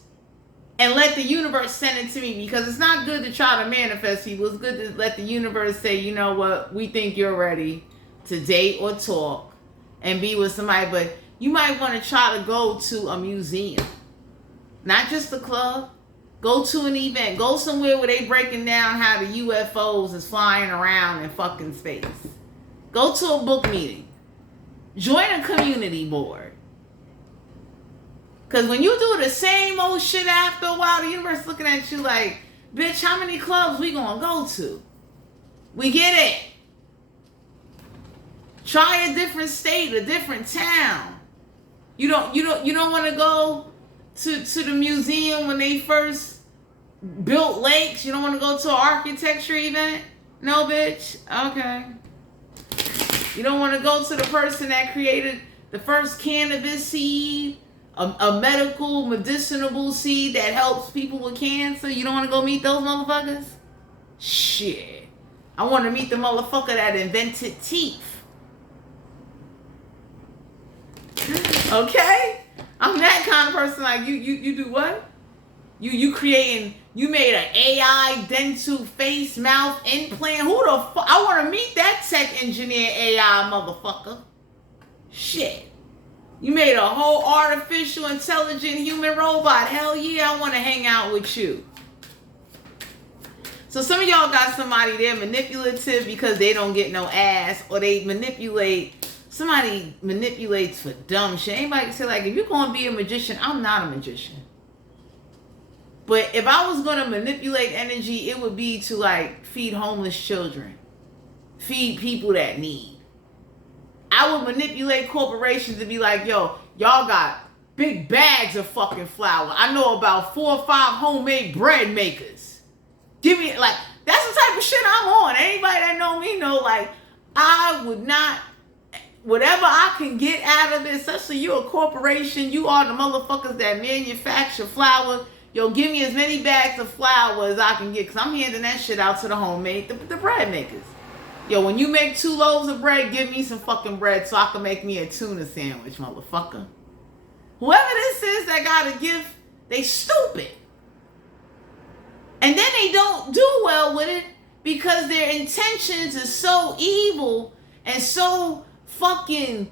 and let the universe send it to me, because it's not good to try to manifest people. It's good to let the universe say, you know what, we think you're ready to date or talk and be with somebody. But you might want to try to go to a museum, not just a club. Go to an event. Go somewhere where they breaking down how the UFOs is flying around in fucking space. Go to a book meeting. Join a community board. Because when you do the same old shit after a while, the universe looking at you like, bitch, how many clubs we gonna go to? We get it. Try a different state, a different town. You don't want to go to the museum when they first built lakes. You don't want to go to an architecture event? No, bitch. Okay. You don't want to go to the person that created the first cannabis seed, a medical, medicinable seed that helps people with cancer. You don't want to go meet those motherfuckers? Shit. I want to meet the motherfucker that invented teeth. Okay? I'm that kind of person. Like, you do what? You made an AI dental face mouth implant. Who the fuck? I want to meet that tech engineer AI motherfucker. Shit. You made a whole artificial intelligent human robot. Hell yeah, I want to hang out with you. So some of y'all got somebody, they're manipulative because they don't get no ass, or they somebody manipulates for dumb shit. Anybody can say, like, if you're going to be a magician, I'm not a magician. But if I was going to manipulate energy, it would be to, like, feed homeless children. Feed people that need. I would manipulate corporations to be like, yo, y'all got big bags of fucking flour. I know about 4 or 5 homemade bread makers. Give me, like, that's the type of shit I'm on. Anybody that know me know, like, I would not, whatever I can get out of it, especially you're a corporation, you are the motherfuckers that manufacture flour. Yo, give me as many bags of flour as I can get, because I'm handing that shit out to the homemade, the bread makers. Yo, when you make 2 loaves of bread, give me some fucking bread so I can make me a tuna sandwich, motherfucker. Whoever this is that got a gift, they stupid. And then they don't do well with it because their intentions are so evil and so fucking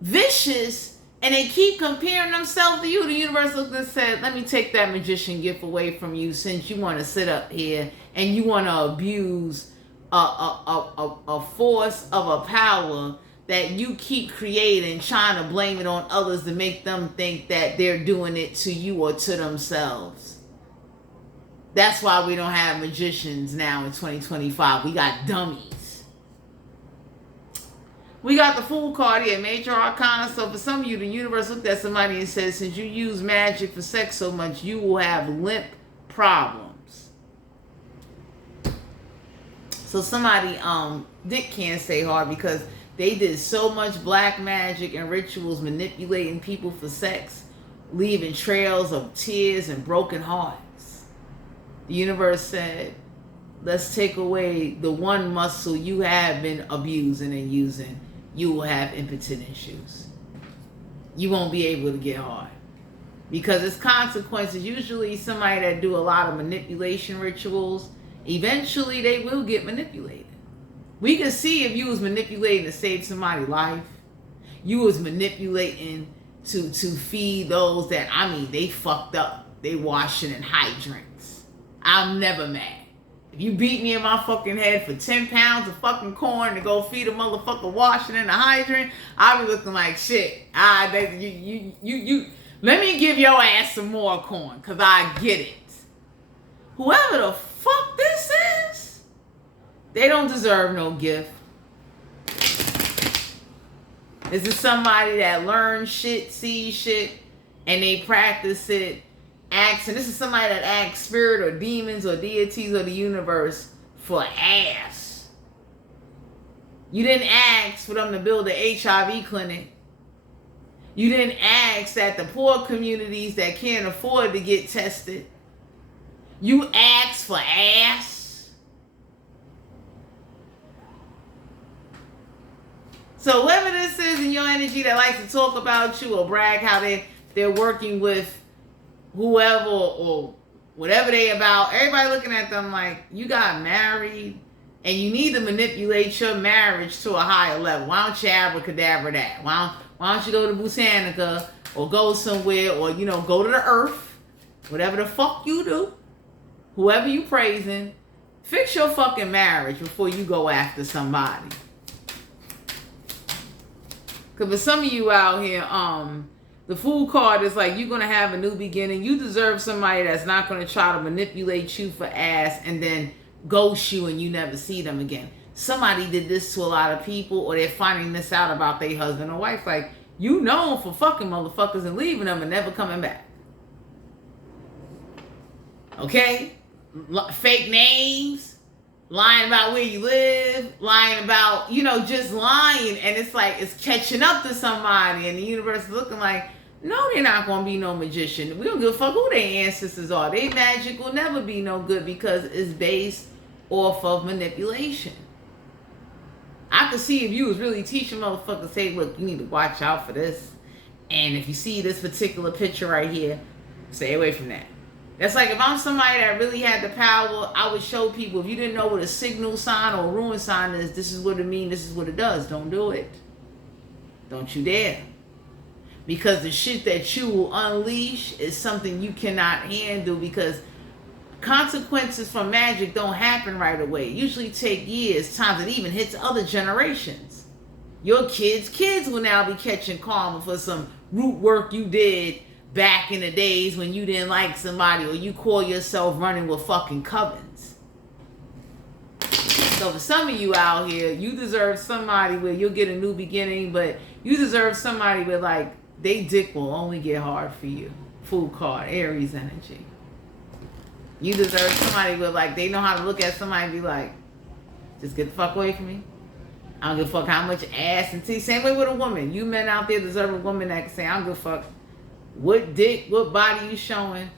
vicious, and they keep comparing themselves to you. The universe looked and said, let me take that magician gift away from you, since you want to sit up here and you want to abuse a force of a power that you keep creating, trying to blame it on others to make them think that they're doing it to you or to themselves. That's why we don't have magicians now in 2025. We got dummies. We got the Fool card here, Major Arcana. So for some of you, the universe looked at somebody and said, since you use magic for sex so much, you will have limp problems. So somebody, dick can't stay hard because they did so much black magic and rituals manipulating people for sex, leaving trails of tears and broken hearts. The universe said, let's take away the one muscle you have been abusing and using. You will have impotent issues. You won't be able to get hard. Because it's consequences. Usually somebody that do a lot of manipulation rituals, eventually they will get manipulated. We can see if you was manipulating to save somebody's life. You was manipulating to feed those that, I mean, they fucked up. They washing in hydrants. I'm never mad. If you beat me in my fucking head for 10 pounds of fucking corn to go feed a motherfucker washing in a hydrant, I be looking like shit. Let me give your ass some more corn, because I get it. Whoever the fuck this is, they don't deserve no gift. This is somebody that learns shit, sees shit, and they practice it. And this is somebody that asks spirit or demons or deities or the universe for ass. You didn't ask for them to build an HIV clinic. You didn't ask that the poor communities that can't afford to get tested. You asked for ass. So whoever this is in your energy that likes to talk about you or brag how they're working with whoever or whatever they about, everybody looking at them like, you got married and you need to manipulate your marriage to a higher level. Why don't you abracadabra that? Why don't you go to Botanica or go somewhere, or, you know, go to the earth, whatever the fuck you do, whoever you praising, fix your fucking marriage before you go after somebody. Because for some of you out here, the Fool card is like, you're going to have a new beginning. You deserve somebody that's not going to try to manipulate you for ass and then ghost you and you never see them again. somebody did this to a lot of people, or they're finding this out about their husband or wife. Like, you known for fucking motherfuckers and leaving them and never coming back. Okay? Fake names, lying about where you live, lying about, just lying. And it's like, it's catching up to somebody, and the universe is looking like, no, they're not going to be no magician. We don't give a fuck who their ancestors are. They magic will never be no good because it's based off of manipulation. I could see if you was really teaching motherfuckers, say, look, you need to watch out for this. And if you see this particular picture right here, stay away from that. That's like if I'm somebody that really had the power, I would show people, if you didn't know what a signal sign or a ruin sign is, this is what it means, this is what it does. Don't do it. Don't you dare. Because the shit that you will unleash is something you cannot handle, because consequences from magic don't happen right away. It usually take years, times it even hits other generations. Your kids will now be catching karma for some root work you did back in the days when you didn't like somebody, or you call yourself running with fucking covens. So for some of you out here, you deserve somebody where you'll get a new beginning, but you deserve somebody where, like, they dick will only get hard for you. Fool card, Aries energy. You deserve somebody where, like, they know how to look at somebody and be like, just get the fuck away from me. I don't give a fuck how much ass and teeth. Same way with a woman. You men out there deserve a woman that can say, I don't give a fuck what dick, what body you showing.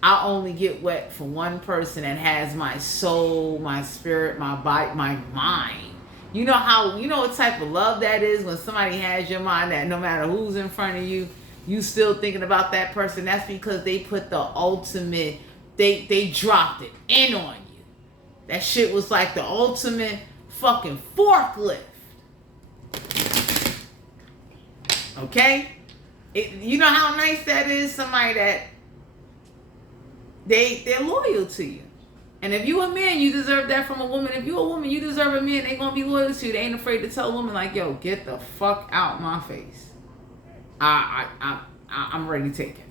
I only get wet for one person that has my soul, my spirit, my body, my mind. You know what type of love that is when somebody has your mind, that no matter who's in front of you, you still thinking about that person. That's because they put the ultimate, they dropped it in on you. That shit was like the ultimate fucking forklift. Okay? You know how nice that is? Somebody that they're loyal to you. And if you a man, you deserve that from a woman. If you a woman, you deserve a man. They gonna be loyal to you. They ain't afraid to tell a woman like, yo, get the fuck out my face. I'm ready to take it.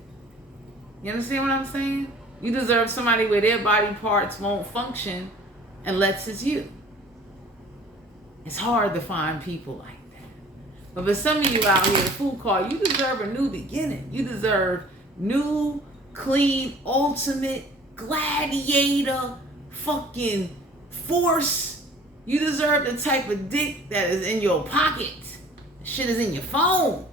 You understand what I'm saying? You deserve somebody where their body parts won't function unless it's you. It's hard to find people like that. But for some of you out here, the Fool card, you deserve a new beginning. You deserve new, clean, ultimate, gladiator, fucking force. You deserve the type of dick that is in your pocket. Shit is in your phone.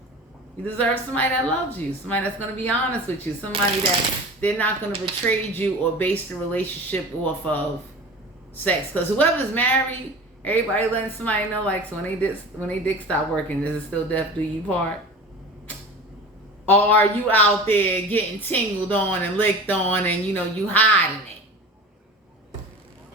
You deserve somebody that loves you. Somebody that's going to be honest with you. Somebody that they're not going to betray you or base the relationship off of sex. Because whoever's married, everybody letting somebody know, like, so when they dick stop working, does it still death do you part? Or are you out there getting tingled on and licked on and, you hiding it?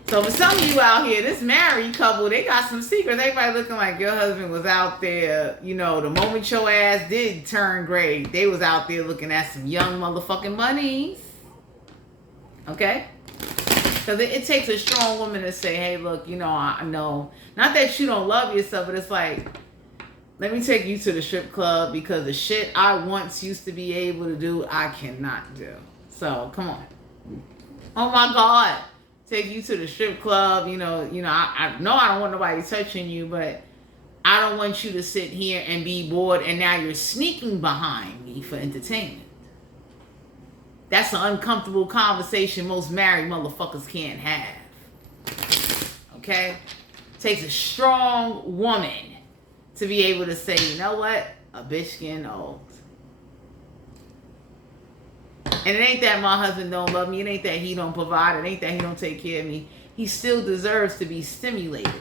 So for some of you out here, this married couple, they got some secrets. Everybody looking like your husband was out there, the moment your ass did turn gray, they was out there looking at some young motherfucking bunnies. Okay? Because it takes a strong woman to say, hey, look, I know. Not that you don't love yourself, but it's like, let me take you to the strip club because the shit I once used to be able to do, I cannot do. So, come on. Oh, my God. Take you to the strip club. I know I don't want nobody touching you, but I don't want you to sit here and be bored and now you're sneaking behind me for entertainment. That's an uncomfortable conversation most married motherfuckers can't have. Okay? Takes a strong woman to be able to say, you know what? A bitch getting old. And it ain't that my husband don't love me. It ain't that he don't provide. It ain't that he don't take care of me. He still deserves to be stimulated.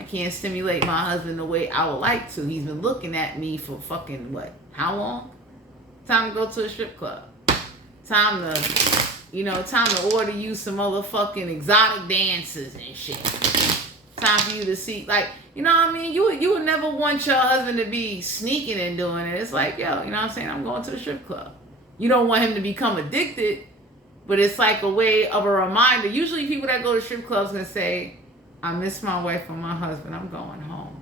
I can't stimulate my husband the way I would like to. He's been looking at me for fucking what? How long? Time to go to a strip club. Time to order you some motherfucking exotic dances and shit. Time for you to see, like, you know what I mean? You would never want your husband to be sneaking and doing it. It's like, yo, you know what I'm saying? I'm going to the strip club. You don't want him to become addicted, but it's like a way of a reminder. Usually people that go to strip clubs gonna say, I miss my wife and my husband. I'm going home.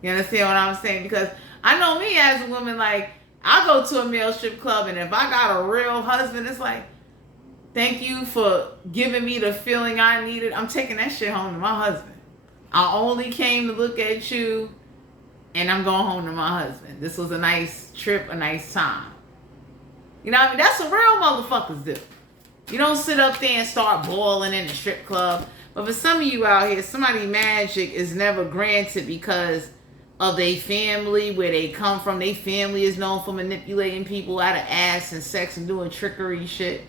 You understand what I'm saying? Because I know me as a woman, like, I go to a male strip club, and if I got a real husband, it's like, thank you for giving me the feeling I needed. I'm taking that shit home to my husband. I only came to look at you, and I'm going home to my husband. This was a nice trip, a nice time. You know what I mean? That's what real motherfuckers do. You don't sit up there and start balling in the strip club. But for some of you out here, somebody magic is never granted because of their family, where they come from. Their family is known for manipulating people out of ass and sex and doing trickery shit.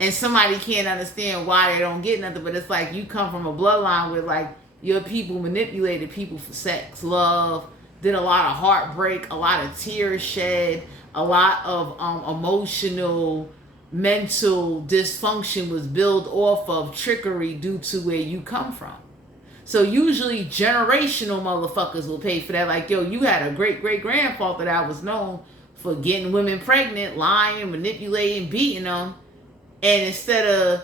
And somebody can't understand why they don't get nothing. But it's like you come from a bloodline where like your people manipulated people for sex, love, did a lot of heartbreak, a lot of tears shed, a lot of emotional, mental dysfunction was built off of trickery due to where you come from. So usually generational motherfuckers will pay for that. Like, yo, you had a great-great-grandfather that was known for getting women pregnant, lying, manipulating, beating them. And instead of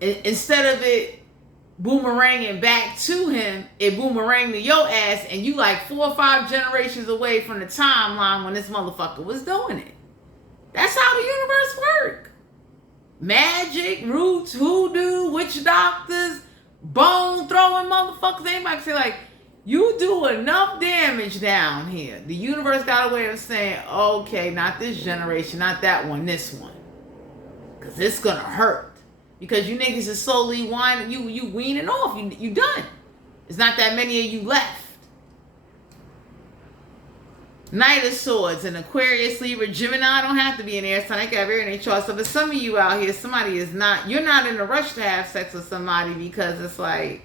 it boomeranging back to him, it boomeranged to your ass, and you like 4 or 5 generations away from the timeline when this motherfucker was doing it. That's how the universe works. Magic, roots, hoodoo, witch doctors, bone throwing motherfuckers. Anybody say like, you do enough damage down here. The universe got a way of saying, okay, not this generation, not that one, this one. Because it's going to hurt. Because you niggas is slowly you weaning off. You done. It's not that many of you left. Knight of Swords, an Aquarius, Libra, Gemini. Don't have to be an air sign. I got very in their chart. So for some of you out here, somebody is not, you're not in a rush to have sex with somebody because it's like,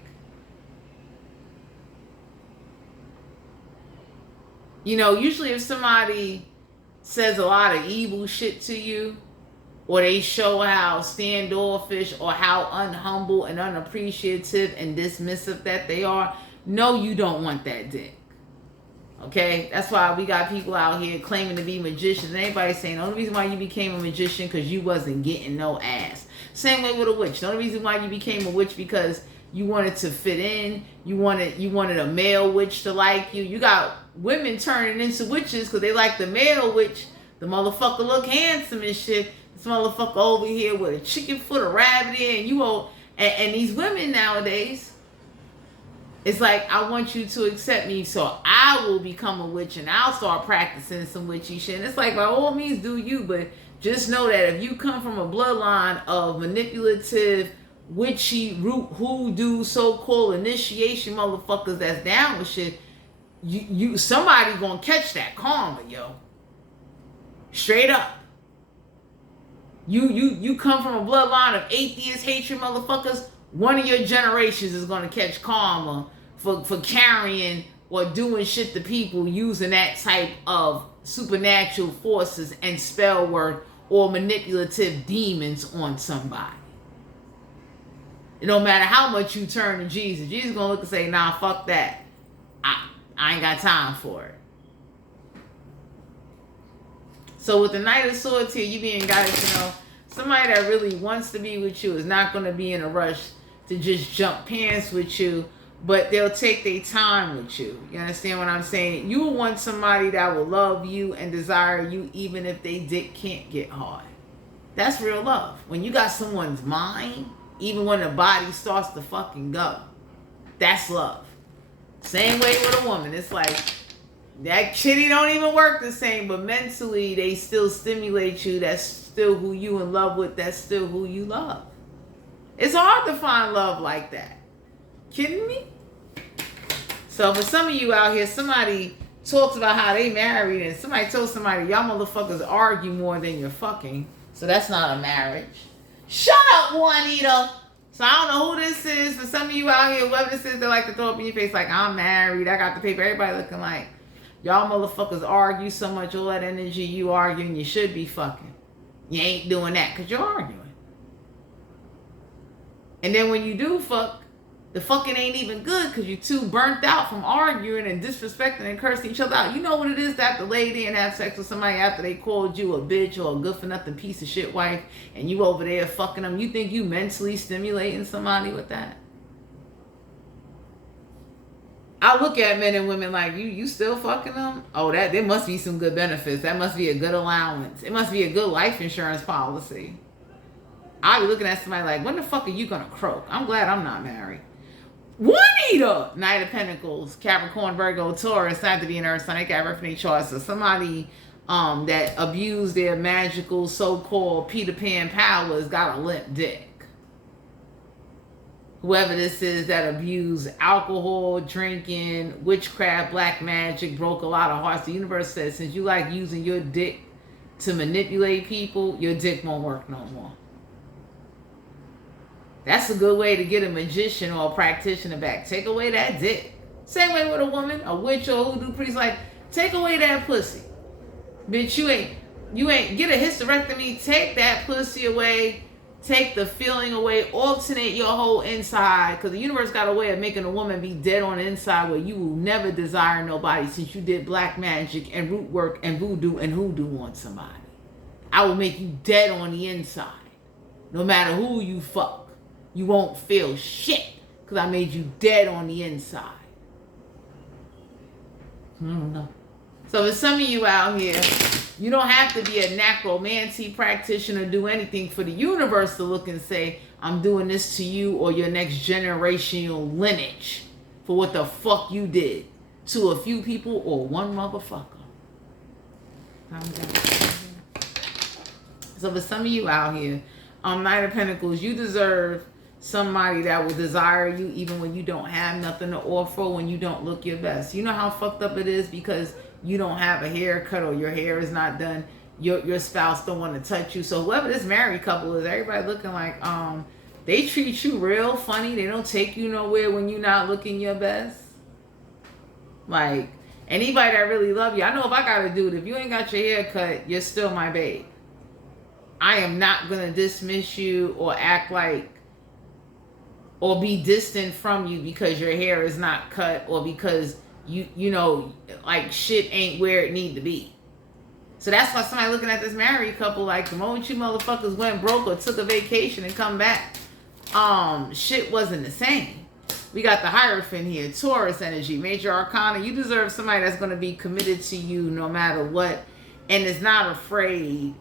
you know, usually if somebody says a lot of evil shit to you, or they show how standoffish or how unhumble and unappreciative and dismissive that they are, no, you don't want that dick. Okay? That's why we got people out here claiming to be magicians. And everybody saying the only reason why you became a magician because you wasn't getting no ass. Same way with a witch. The only reason why you became a witch because you wanted to fit in. You wanted a male witch to like you. You got women turning into witches because they like the male witch. The motherfucker look handsome and shit. This motherfucker over here with a chicken foot, a rabbit ear, and you all, and these women nowadays, it's like, I want you to accept me so I will become a witch and I'll start practicing some witchy shit. And it's like, by all means, do you, but just know that if you come from a bloodline of manipulative, witchy, root, hoodoo, so-called initiation motherfuckers that's down with shit, you somebody gonna catch that karma, yo. Straight up. You come from a bloodline of atheist hatred motherfuckers, one of your generations is going to catch karma for carrying or doing shit to people using that type of supernatural forces and spell work or manipulative demons on somebody. It don't matter how much you turn to Jesus. Jesus going to look and say, nah, fuck that. I ain't got time for it. So with the Knight of Swords here, you being guided to know somebody that really wants to be with you is not going to be in a rush to just jump pants with you, but they'll take their time with you. You understand what I'm saying? You will want somebody that will love you and desire you even if they dick can't get hard. That's real love. When you got someone's mind, even when the body starts to fucking go, that's love. Same way with a woman. It's like, that kitty don't even work the same, but mentally they still stimulate you. That's still who you in love with. That's still who you love. It's hard to find love like that. Kidding me? So for some of you out here, somebody talks about how they married and somebody told somebody, y'all motherfuckers argue more than you're fucking. So that's not a marriage. Shut up, Juanita. So I don't know who this is. For some of you out here, whoever this is, they like to throw up in your face like, I'm married, I got the paper. Everybody looking like, y'all motherfuckers argue so much, all that energy you arguing, you should be fucking. You ain't doing that because you're arguing. And then when you do fuck, the fucking ain't even good because you're too burnt out from arguing and disrespecting and cursing each other out. You know what it is to have to lay there and have sex with somebody after they called you a bitch or a good for nothing piece of shit wife and you over there fucking them. You think you mentally stimulating somebody with that? I look at men and women like, you still fucking them? Oh, there must be some good benefits. That must be a good allowance. It must be a good life insurance policy. I'll be looking at somebody like, when the fuck are you gonna croak? I'm glad I'm not married. Juanita, Knight of Pentacles, Capricorn, Virgo, Taurus, not to be an earth sign, they got reference charts. So somebody that abused their magical so-called Peter Pan powers got a limp dick. Whoever this is that abused alcohol, drinking, witchcraft, black magic, broke a lot of hearts. The universe says, since you like using your dick to manipulate people, your dick won't work no more. That's a good way to get a magician or a practitioner back. Take away that dick. Same way with a woman, a witch or a hoodoo priest. Like, take away that pussy. Bitch, you ain't get a hysterectomy. Take that pussy away. Take the feeling away. Alternate your whole inside. Because the universe got a way of making a woman be dead on the inside where you will never desire nobody since you did black magic and root work and voodoo and hoodoo on somebody. I will make you dead on the inside. No matter who you fuck. You won't feel shit because I made you dead on the inside. I don't know. So for some of you out here, you don't have to be a necromancy practitioner, do anything for the universe to look and say, I'm doing this to you or your next generational lineage for what the fuck you did to a few people or one motherfucker. So for some of you out here, Knight of Pentacles, you deserve somebody that will desire you even when you don't have nothing to offer, when you don't look your best. You know how fucked up it is because you don't have a haircut or your hair is not done. Your spouse don't want to touch you. So whoever this married couple is, everybody looking like they treat you real funny. They don't take you nowhere when you're not looking your best. Like anybody that really love you, I know if I gotta do it, if you ain't got your hair cut, you're still my babe. I am not gonna dismiss you or act like or be distant from you because your hair is not cut or because you know, like shit ain't where it need to be. So that's why somebody looking at this married couple, like the moment you motherfuckers went broke or took a vacation and come back, shit wasn't the same. We got the Hierophant here, Taurus energy, major arcana. You deserve somebody that's going to be committed to you no matter what and is not afraid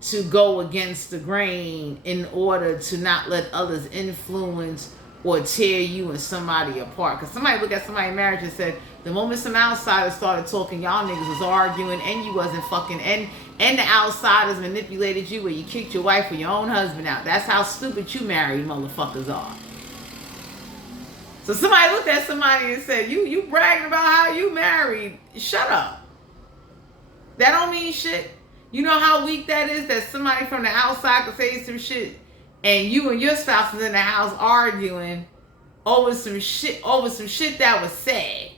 to go against the grain in order to not let others influence or tear you and somebody apart. Because somebody look at somebody's marriage and said, the moment some outsiders started talking, y'all niggas was arguing and you wasn't fucking, and the outsiders manipulated you where you kicked your wife or your own husband out. That's how stupid you married motherfuckers are. So somebody looked at somebody and said, you bragging about how you married. Shut up. That don't mean shit. You know how weak that is, that somebody from the outside could say some shit and you and your spouse is in the house arguing over some shit that was said.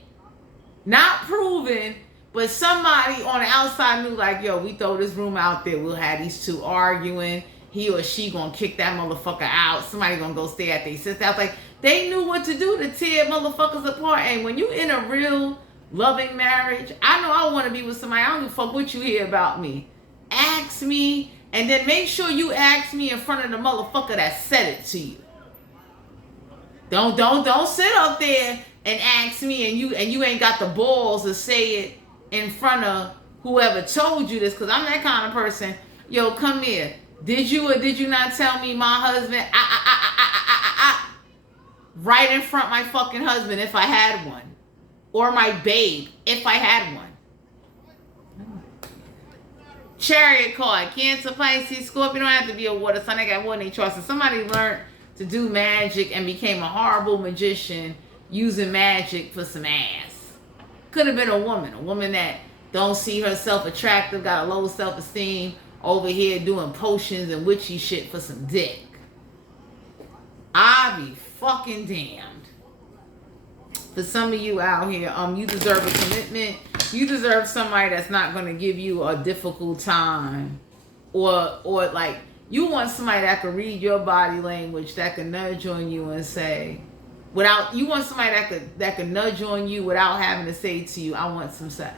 Not proven, but somebody on the outside knew, like, yo, we throw this room out there, we'll have these two arguing. He or she gonna kick that motherfucker out. Somebody gonna go stay at their sister's house. Like, they knew what to do to tear motherfuckers apart. And when you in a real loving marriage, I know I want to be with somebody. I don't give a fuck what you hear about me. Ask me, and then make sure you ask me in front of the motherfucker that said it to you. Don't sit up there and ask me and you ain't got the balls to say it in front of whoever told you this, because I'm that kind of person. Yo, come here. Did you or did you not tell me my husband? Right in front of my fucking husband if I had one. Or my babe if I had one. Chariot card, Cancer, Pisces, Scorpio. Don't have to be a water sign. I got water in their charts. So somebody learned to do magic and became a horrible magician using magic for some ass. Could have been a woman that don't see herself attractive, got a low self-esteem, over here doing potions and witchy shit for some dick. I be fucking damned. For some of you out here, you deserve a commitment. You deserve somebody that's not going to give you a difficult time. Or like, you want somebody that can read your body language, that can nudge on you and say, you want somebody that can nudge on you without having to say to you, I want some sex.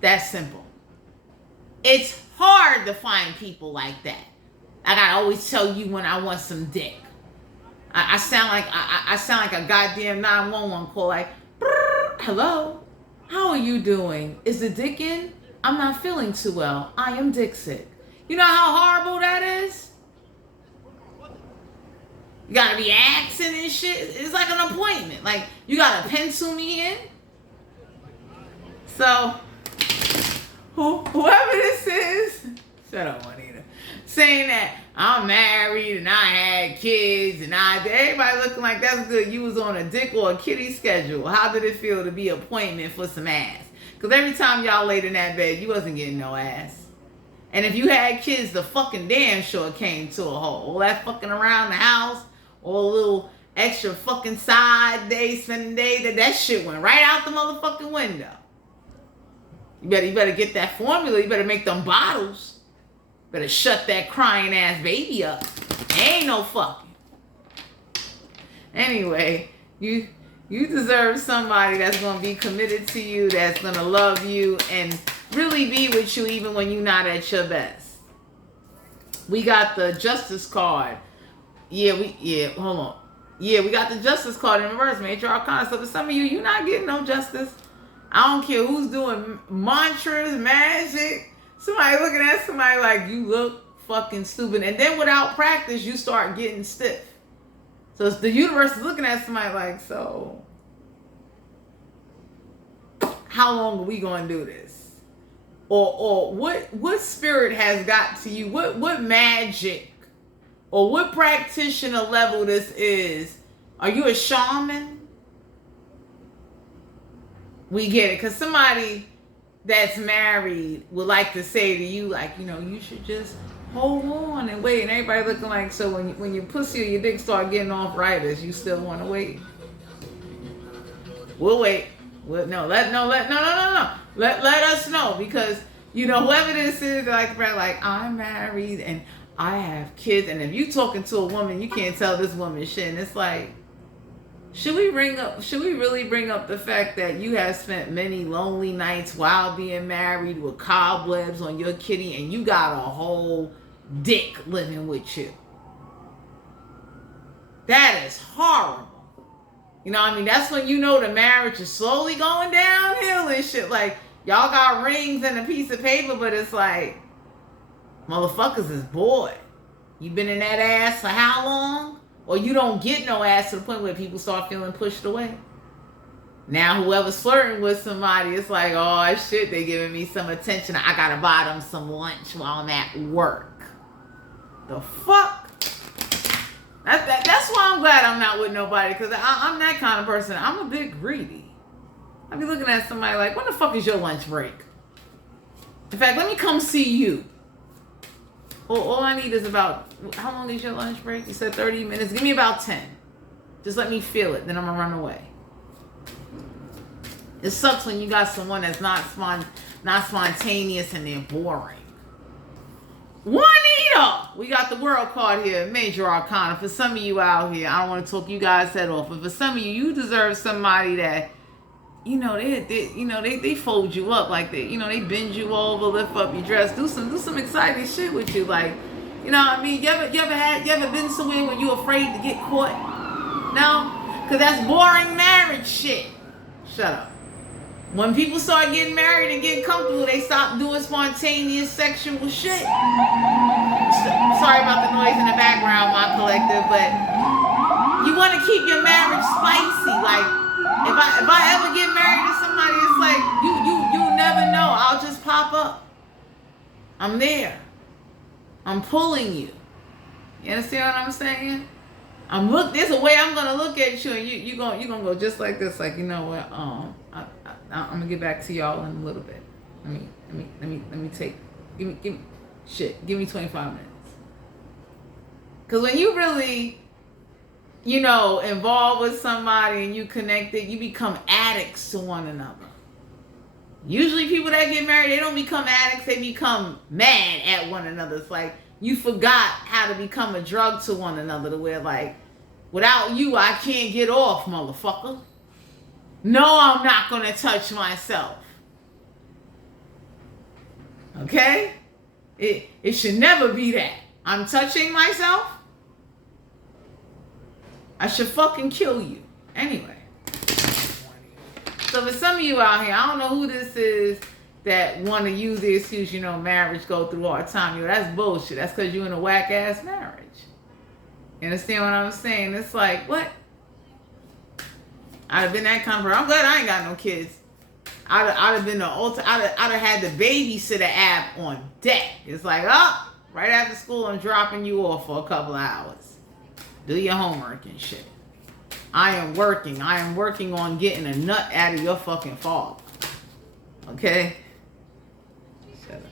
That's simple. It's hard to find people like that. I gotta always tell you when I want some dick. I sound like a goddamn 911 call, like, hello, how are you doing? Is the dick in? I'm not feeling too well. I am dick sick. You know how horrible that is? You gotta be asking and shit. It's like an appointment. Like, you gotta pencil me in. So, whoever this is, shut up, Juanita, saying that I'm married and I had kids and everybody looking like that's good. You was on a dick or a kitty schedule. How did it feel to be appointment for some ass? Because every time y'all laid in that bed, you wasn't getting no ass. And if you had kids, the fucking damn sure came to a halt. All that fucking around the house, all a little extra fucking side day, spending day, that shit went right out the motherfucking window. You better get that formula. You better make them bottles. Better shut that crying ass baby up. Ain't no fucking. Anyway, you deserve somebody that's gonna be committed to you, that's gonna love you and really be with you even when you're not at your best. We got the justice card. Hold on. Yeah, we got the justice card in reverse, major arcana. So for some of you, you're not getting no justice. I don't care who's doing mantras, magic. Somebody looking at somebody like, you look fucking stupid. And then without practice, you start getting stiff. So the universe is looking at somebody like, so how long are we going to do this? Or what spirit has got to you? What magic or what practitioner level this is? Are you a shaman? We get it. Because somebody that's married would like to say to you, like, you should just hold on and wait. And everybody looking like, so when your pussy or your dick start getting arthritis, you still want to wait? We'll wait. Let us know. Because, whoever this is, like, I'm married and I have kids. And if you talking to a woman, you can't tell this woman shit. And it's like, should we really bring up the fact that you have spent many lonely nights while being married with cobwebs on your kitty and you got a whole dick living with you? That is horrible. That's when the marriage is slowly going downhill and shit. Like, y'all got rings and a piece of paper, but it's like, motherfuckers is bored. You been in that ass for how long? Or you don't get no ass to the point where people start feeling pushed away. Now whoever's flirting with somebody, it's like, oh shit, they giving me some attention. I gotta buy them some lunch while I'm at work. The fuck? That's why I'm glad I'm not with nobody, because I'm that kind of person. I'm a bit greedy. I be looking at somebody like, when the fuck is your lunch break? In fact, let me come see you. All I need is about, how long is your lunch break? You said 30 minutes. Give me about 10. Just let me feel it. Then I'm going to run away. It sucks when you got someone that's not spontaneous and they're boring. Juanita! We got the world card here. Major arcana. For some of you out here, I don't want to talk you guys' head off, but for some of you, you deserve somebody that, they fold you up like they bend you over, lift up your dress, do some exciting shit with you, like, you ever been somewhere where you afraid to get caught? No, because that's boring marriage shit. Shut up. When people start getting married and getting comfortable, they stop doing spontaneous sexual shit. Sorry about the noise in the background, my collective, but you want to keep your marriage spicy, like. If I ever get married to somebody, it's like, you never know. I'll just pop up. I'm there. I'm pulling you. You understand what I'm saying? There's a way I'm gonna look at you, and you gonna go just like this, like, you know what? I'm gonna get back to y'all in a little bit. Give me 25 minutes. Cause when you really involved with somebody and you connected, you become addicts to one another. Usually people that get married, they don't become addicts, they become mad at one another. It's like you forgot how to become a drug to one another, to where, like, without you, I can't get off, motherfucker. No, I'm not going to touch myself. Okay? It should never be that. I'm touching myself? I should fucking kill you. Anyway. So for some of you out here, I don't know who this is that want to use the excuse, marriage go through hard time. That's bullshit. That's because you're in a whack-ass marriage. You understand what I'm saying? It's like, what? I'd have been that kind of person. I'm glad I ain't got no kids. I'd have been the ultimate. I'd have had the babysitter app on deck. It's like, oh, right after school, I'm dropping you off for a couple of hours. Do your homework and shit. I am working on getting a nut out of your fucking father. Okay? Shut up.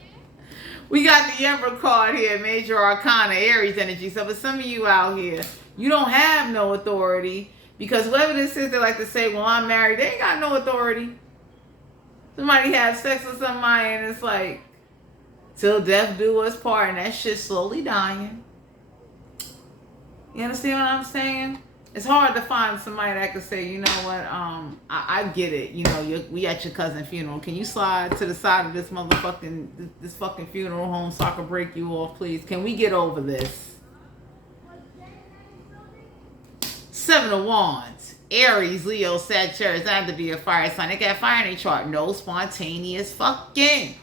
We got the Emperor card here, Major Arcana, Aries energy. So for some of you out here, you don't have no authority because whoever this is, they like to say, well, I'm married. They ain't got no authority. Somebody have sex with somebody and it's like, till death do us part, and that shit's slowly dying. You understand what I'm saying? It's hard to find somebody that could say, you know what, I get it. You know, we at your cousin's funeral. Can you slide to the side of this this fucking funeral home so I can break you off, please? Can we get over this? 7 of Wands. Aries, Leo, Sagittarius. I have to be a fire sign. They got fire in their chart. No spontaneous fucking.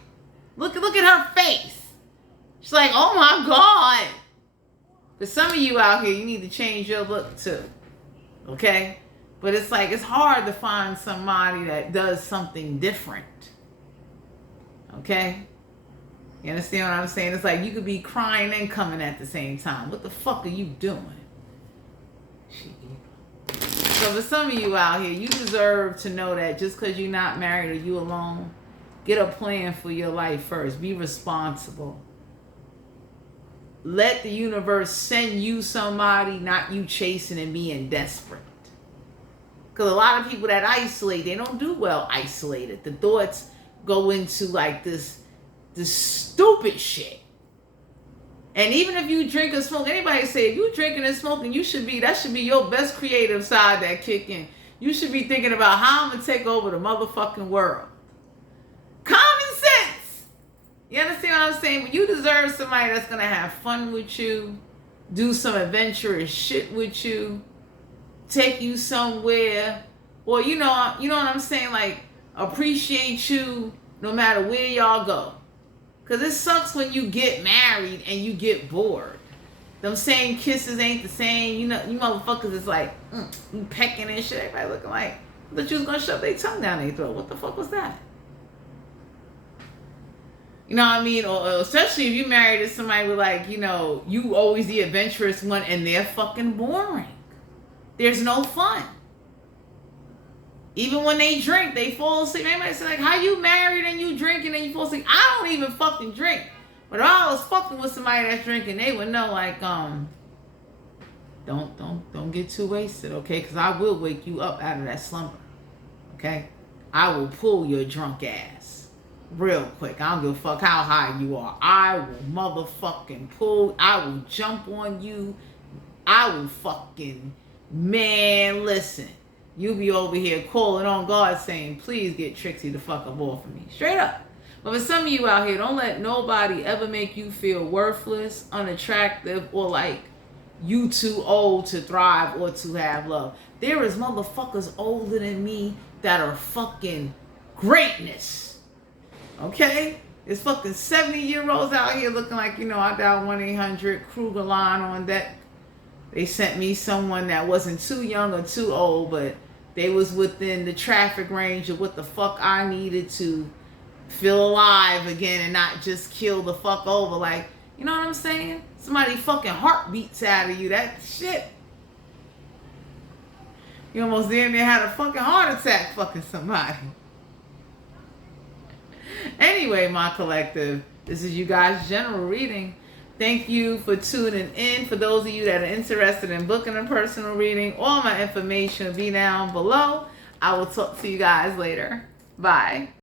Look at her face. She's like, oh my God. For some of you out here, you need to change your look too. Okay? But it's like, it's hard to find somebody that does something different. Okay? You understand what I'm saying? It's like you could be crying and coming at the same time. What the fuck are you doing? So for some of you out here, you deserve to know that just because you're not married or you alone, get a plan for your life first. Be responsible. Let the universe send you somebody, not you chasing and being desperate. Because a lot of people that isolate, they don't do well isolated. The thoughts go into like this stupid shit. And even if you drink or smoke, anybody say if you drinking and smoking, that should be your best creative side that kick in. You should be thinking about how I'm gonna take over the motherfucking world. Common sense. You understand what I'm saying? But you deserve somebody that's gonna have fun with you, do some adventurous shit with you, take you somewhere, or you know what I'm saying? Like appreciate you no matter where y'all go. Cause it sucks when you get married and you get bored. Them same kisses ain't the same. You know, you motherfuckers is like, you pecking and shit. Everybody looking like, I thought you was gonna shove their tongue down their throat. What the fuck was that? You know what I mean? Or especially if you married to somebody with like, you know, you always the adventurous one and they're fucking boring. There's no fun. Even when they drink, they fall asleep. Everybody say like, how you married and you drinking and you fall asleep? I don't even fucking drink. But if I was fucking with somebody that's drinking, they would know like, don't get too wasted, okay? Because I will wake you up out of that slumber, okay? I will pull your drunk ass real quick. I don't give a fuck how high you are. I will motherfucking pull. I will jump on you. I will fucking, man, listen. You be over here calling on God saying, please get Trixie the fuck up off of me. Straight up. But for some of you out here, don't let nobody ever make you feel worthless, unattractive, or like you too old to thrive or to have love. There is motherfuckers older than me that are fucking greatness. Okay? There's fucking 70-year-olds out here looking like, you know, I dialed 1-800 Kruger line on deck. They sent me someone that wasn't too young or too old, but they was within the traffic range of what the fuck I needed to feel alive again and not just kill the fuck over. Like, you know what I'm saying? Somebody fucking heartbeats out of you. That shit. You almost damn near had a fucking heart attack fucking somebody. Anyway, my collective, this is you guys' general reading. Thank you for tuning in. For those of you that are interested in booking a personal reading, all my information will be down below. I will talk to you guys later. Bye.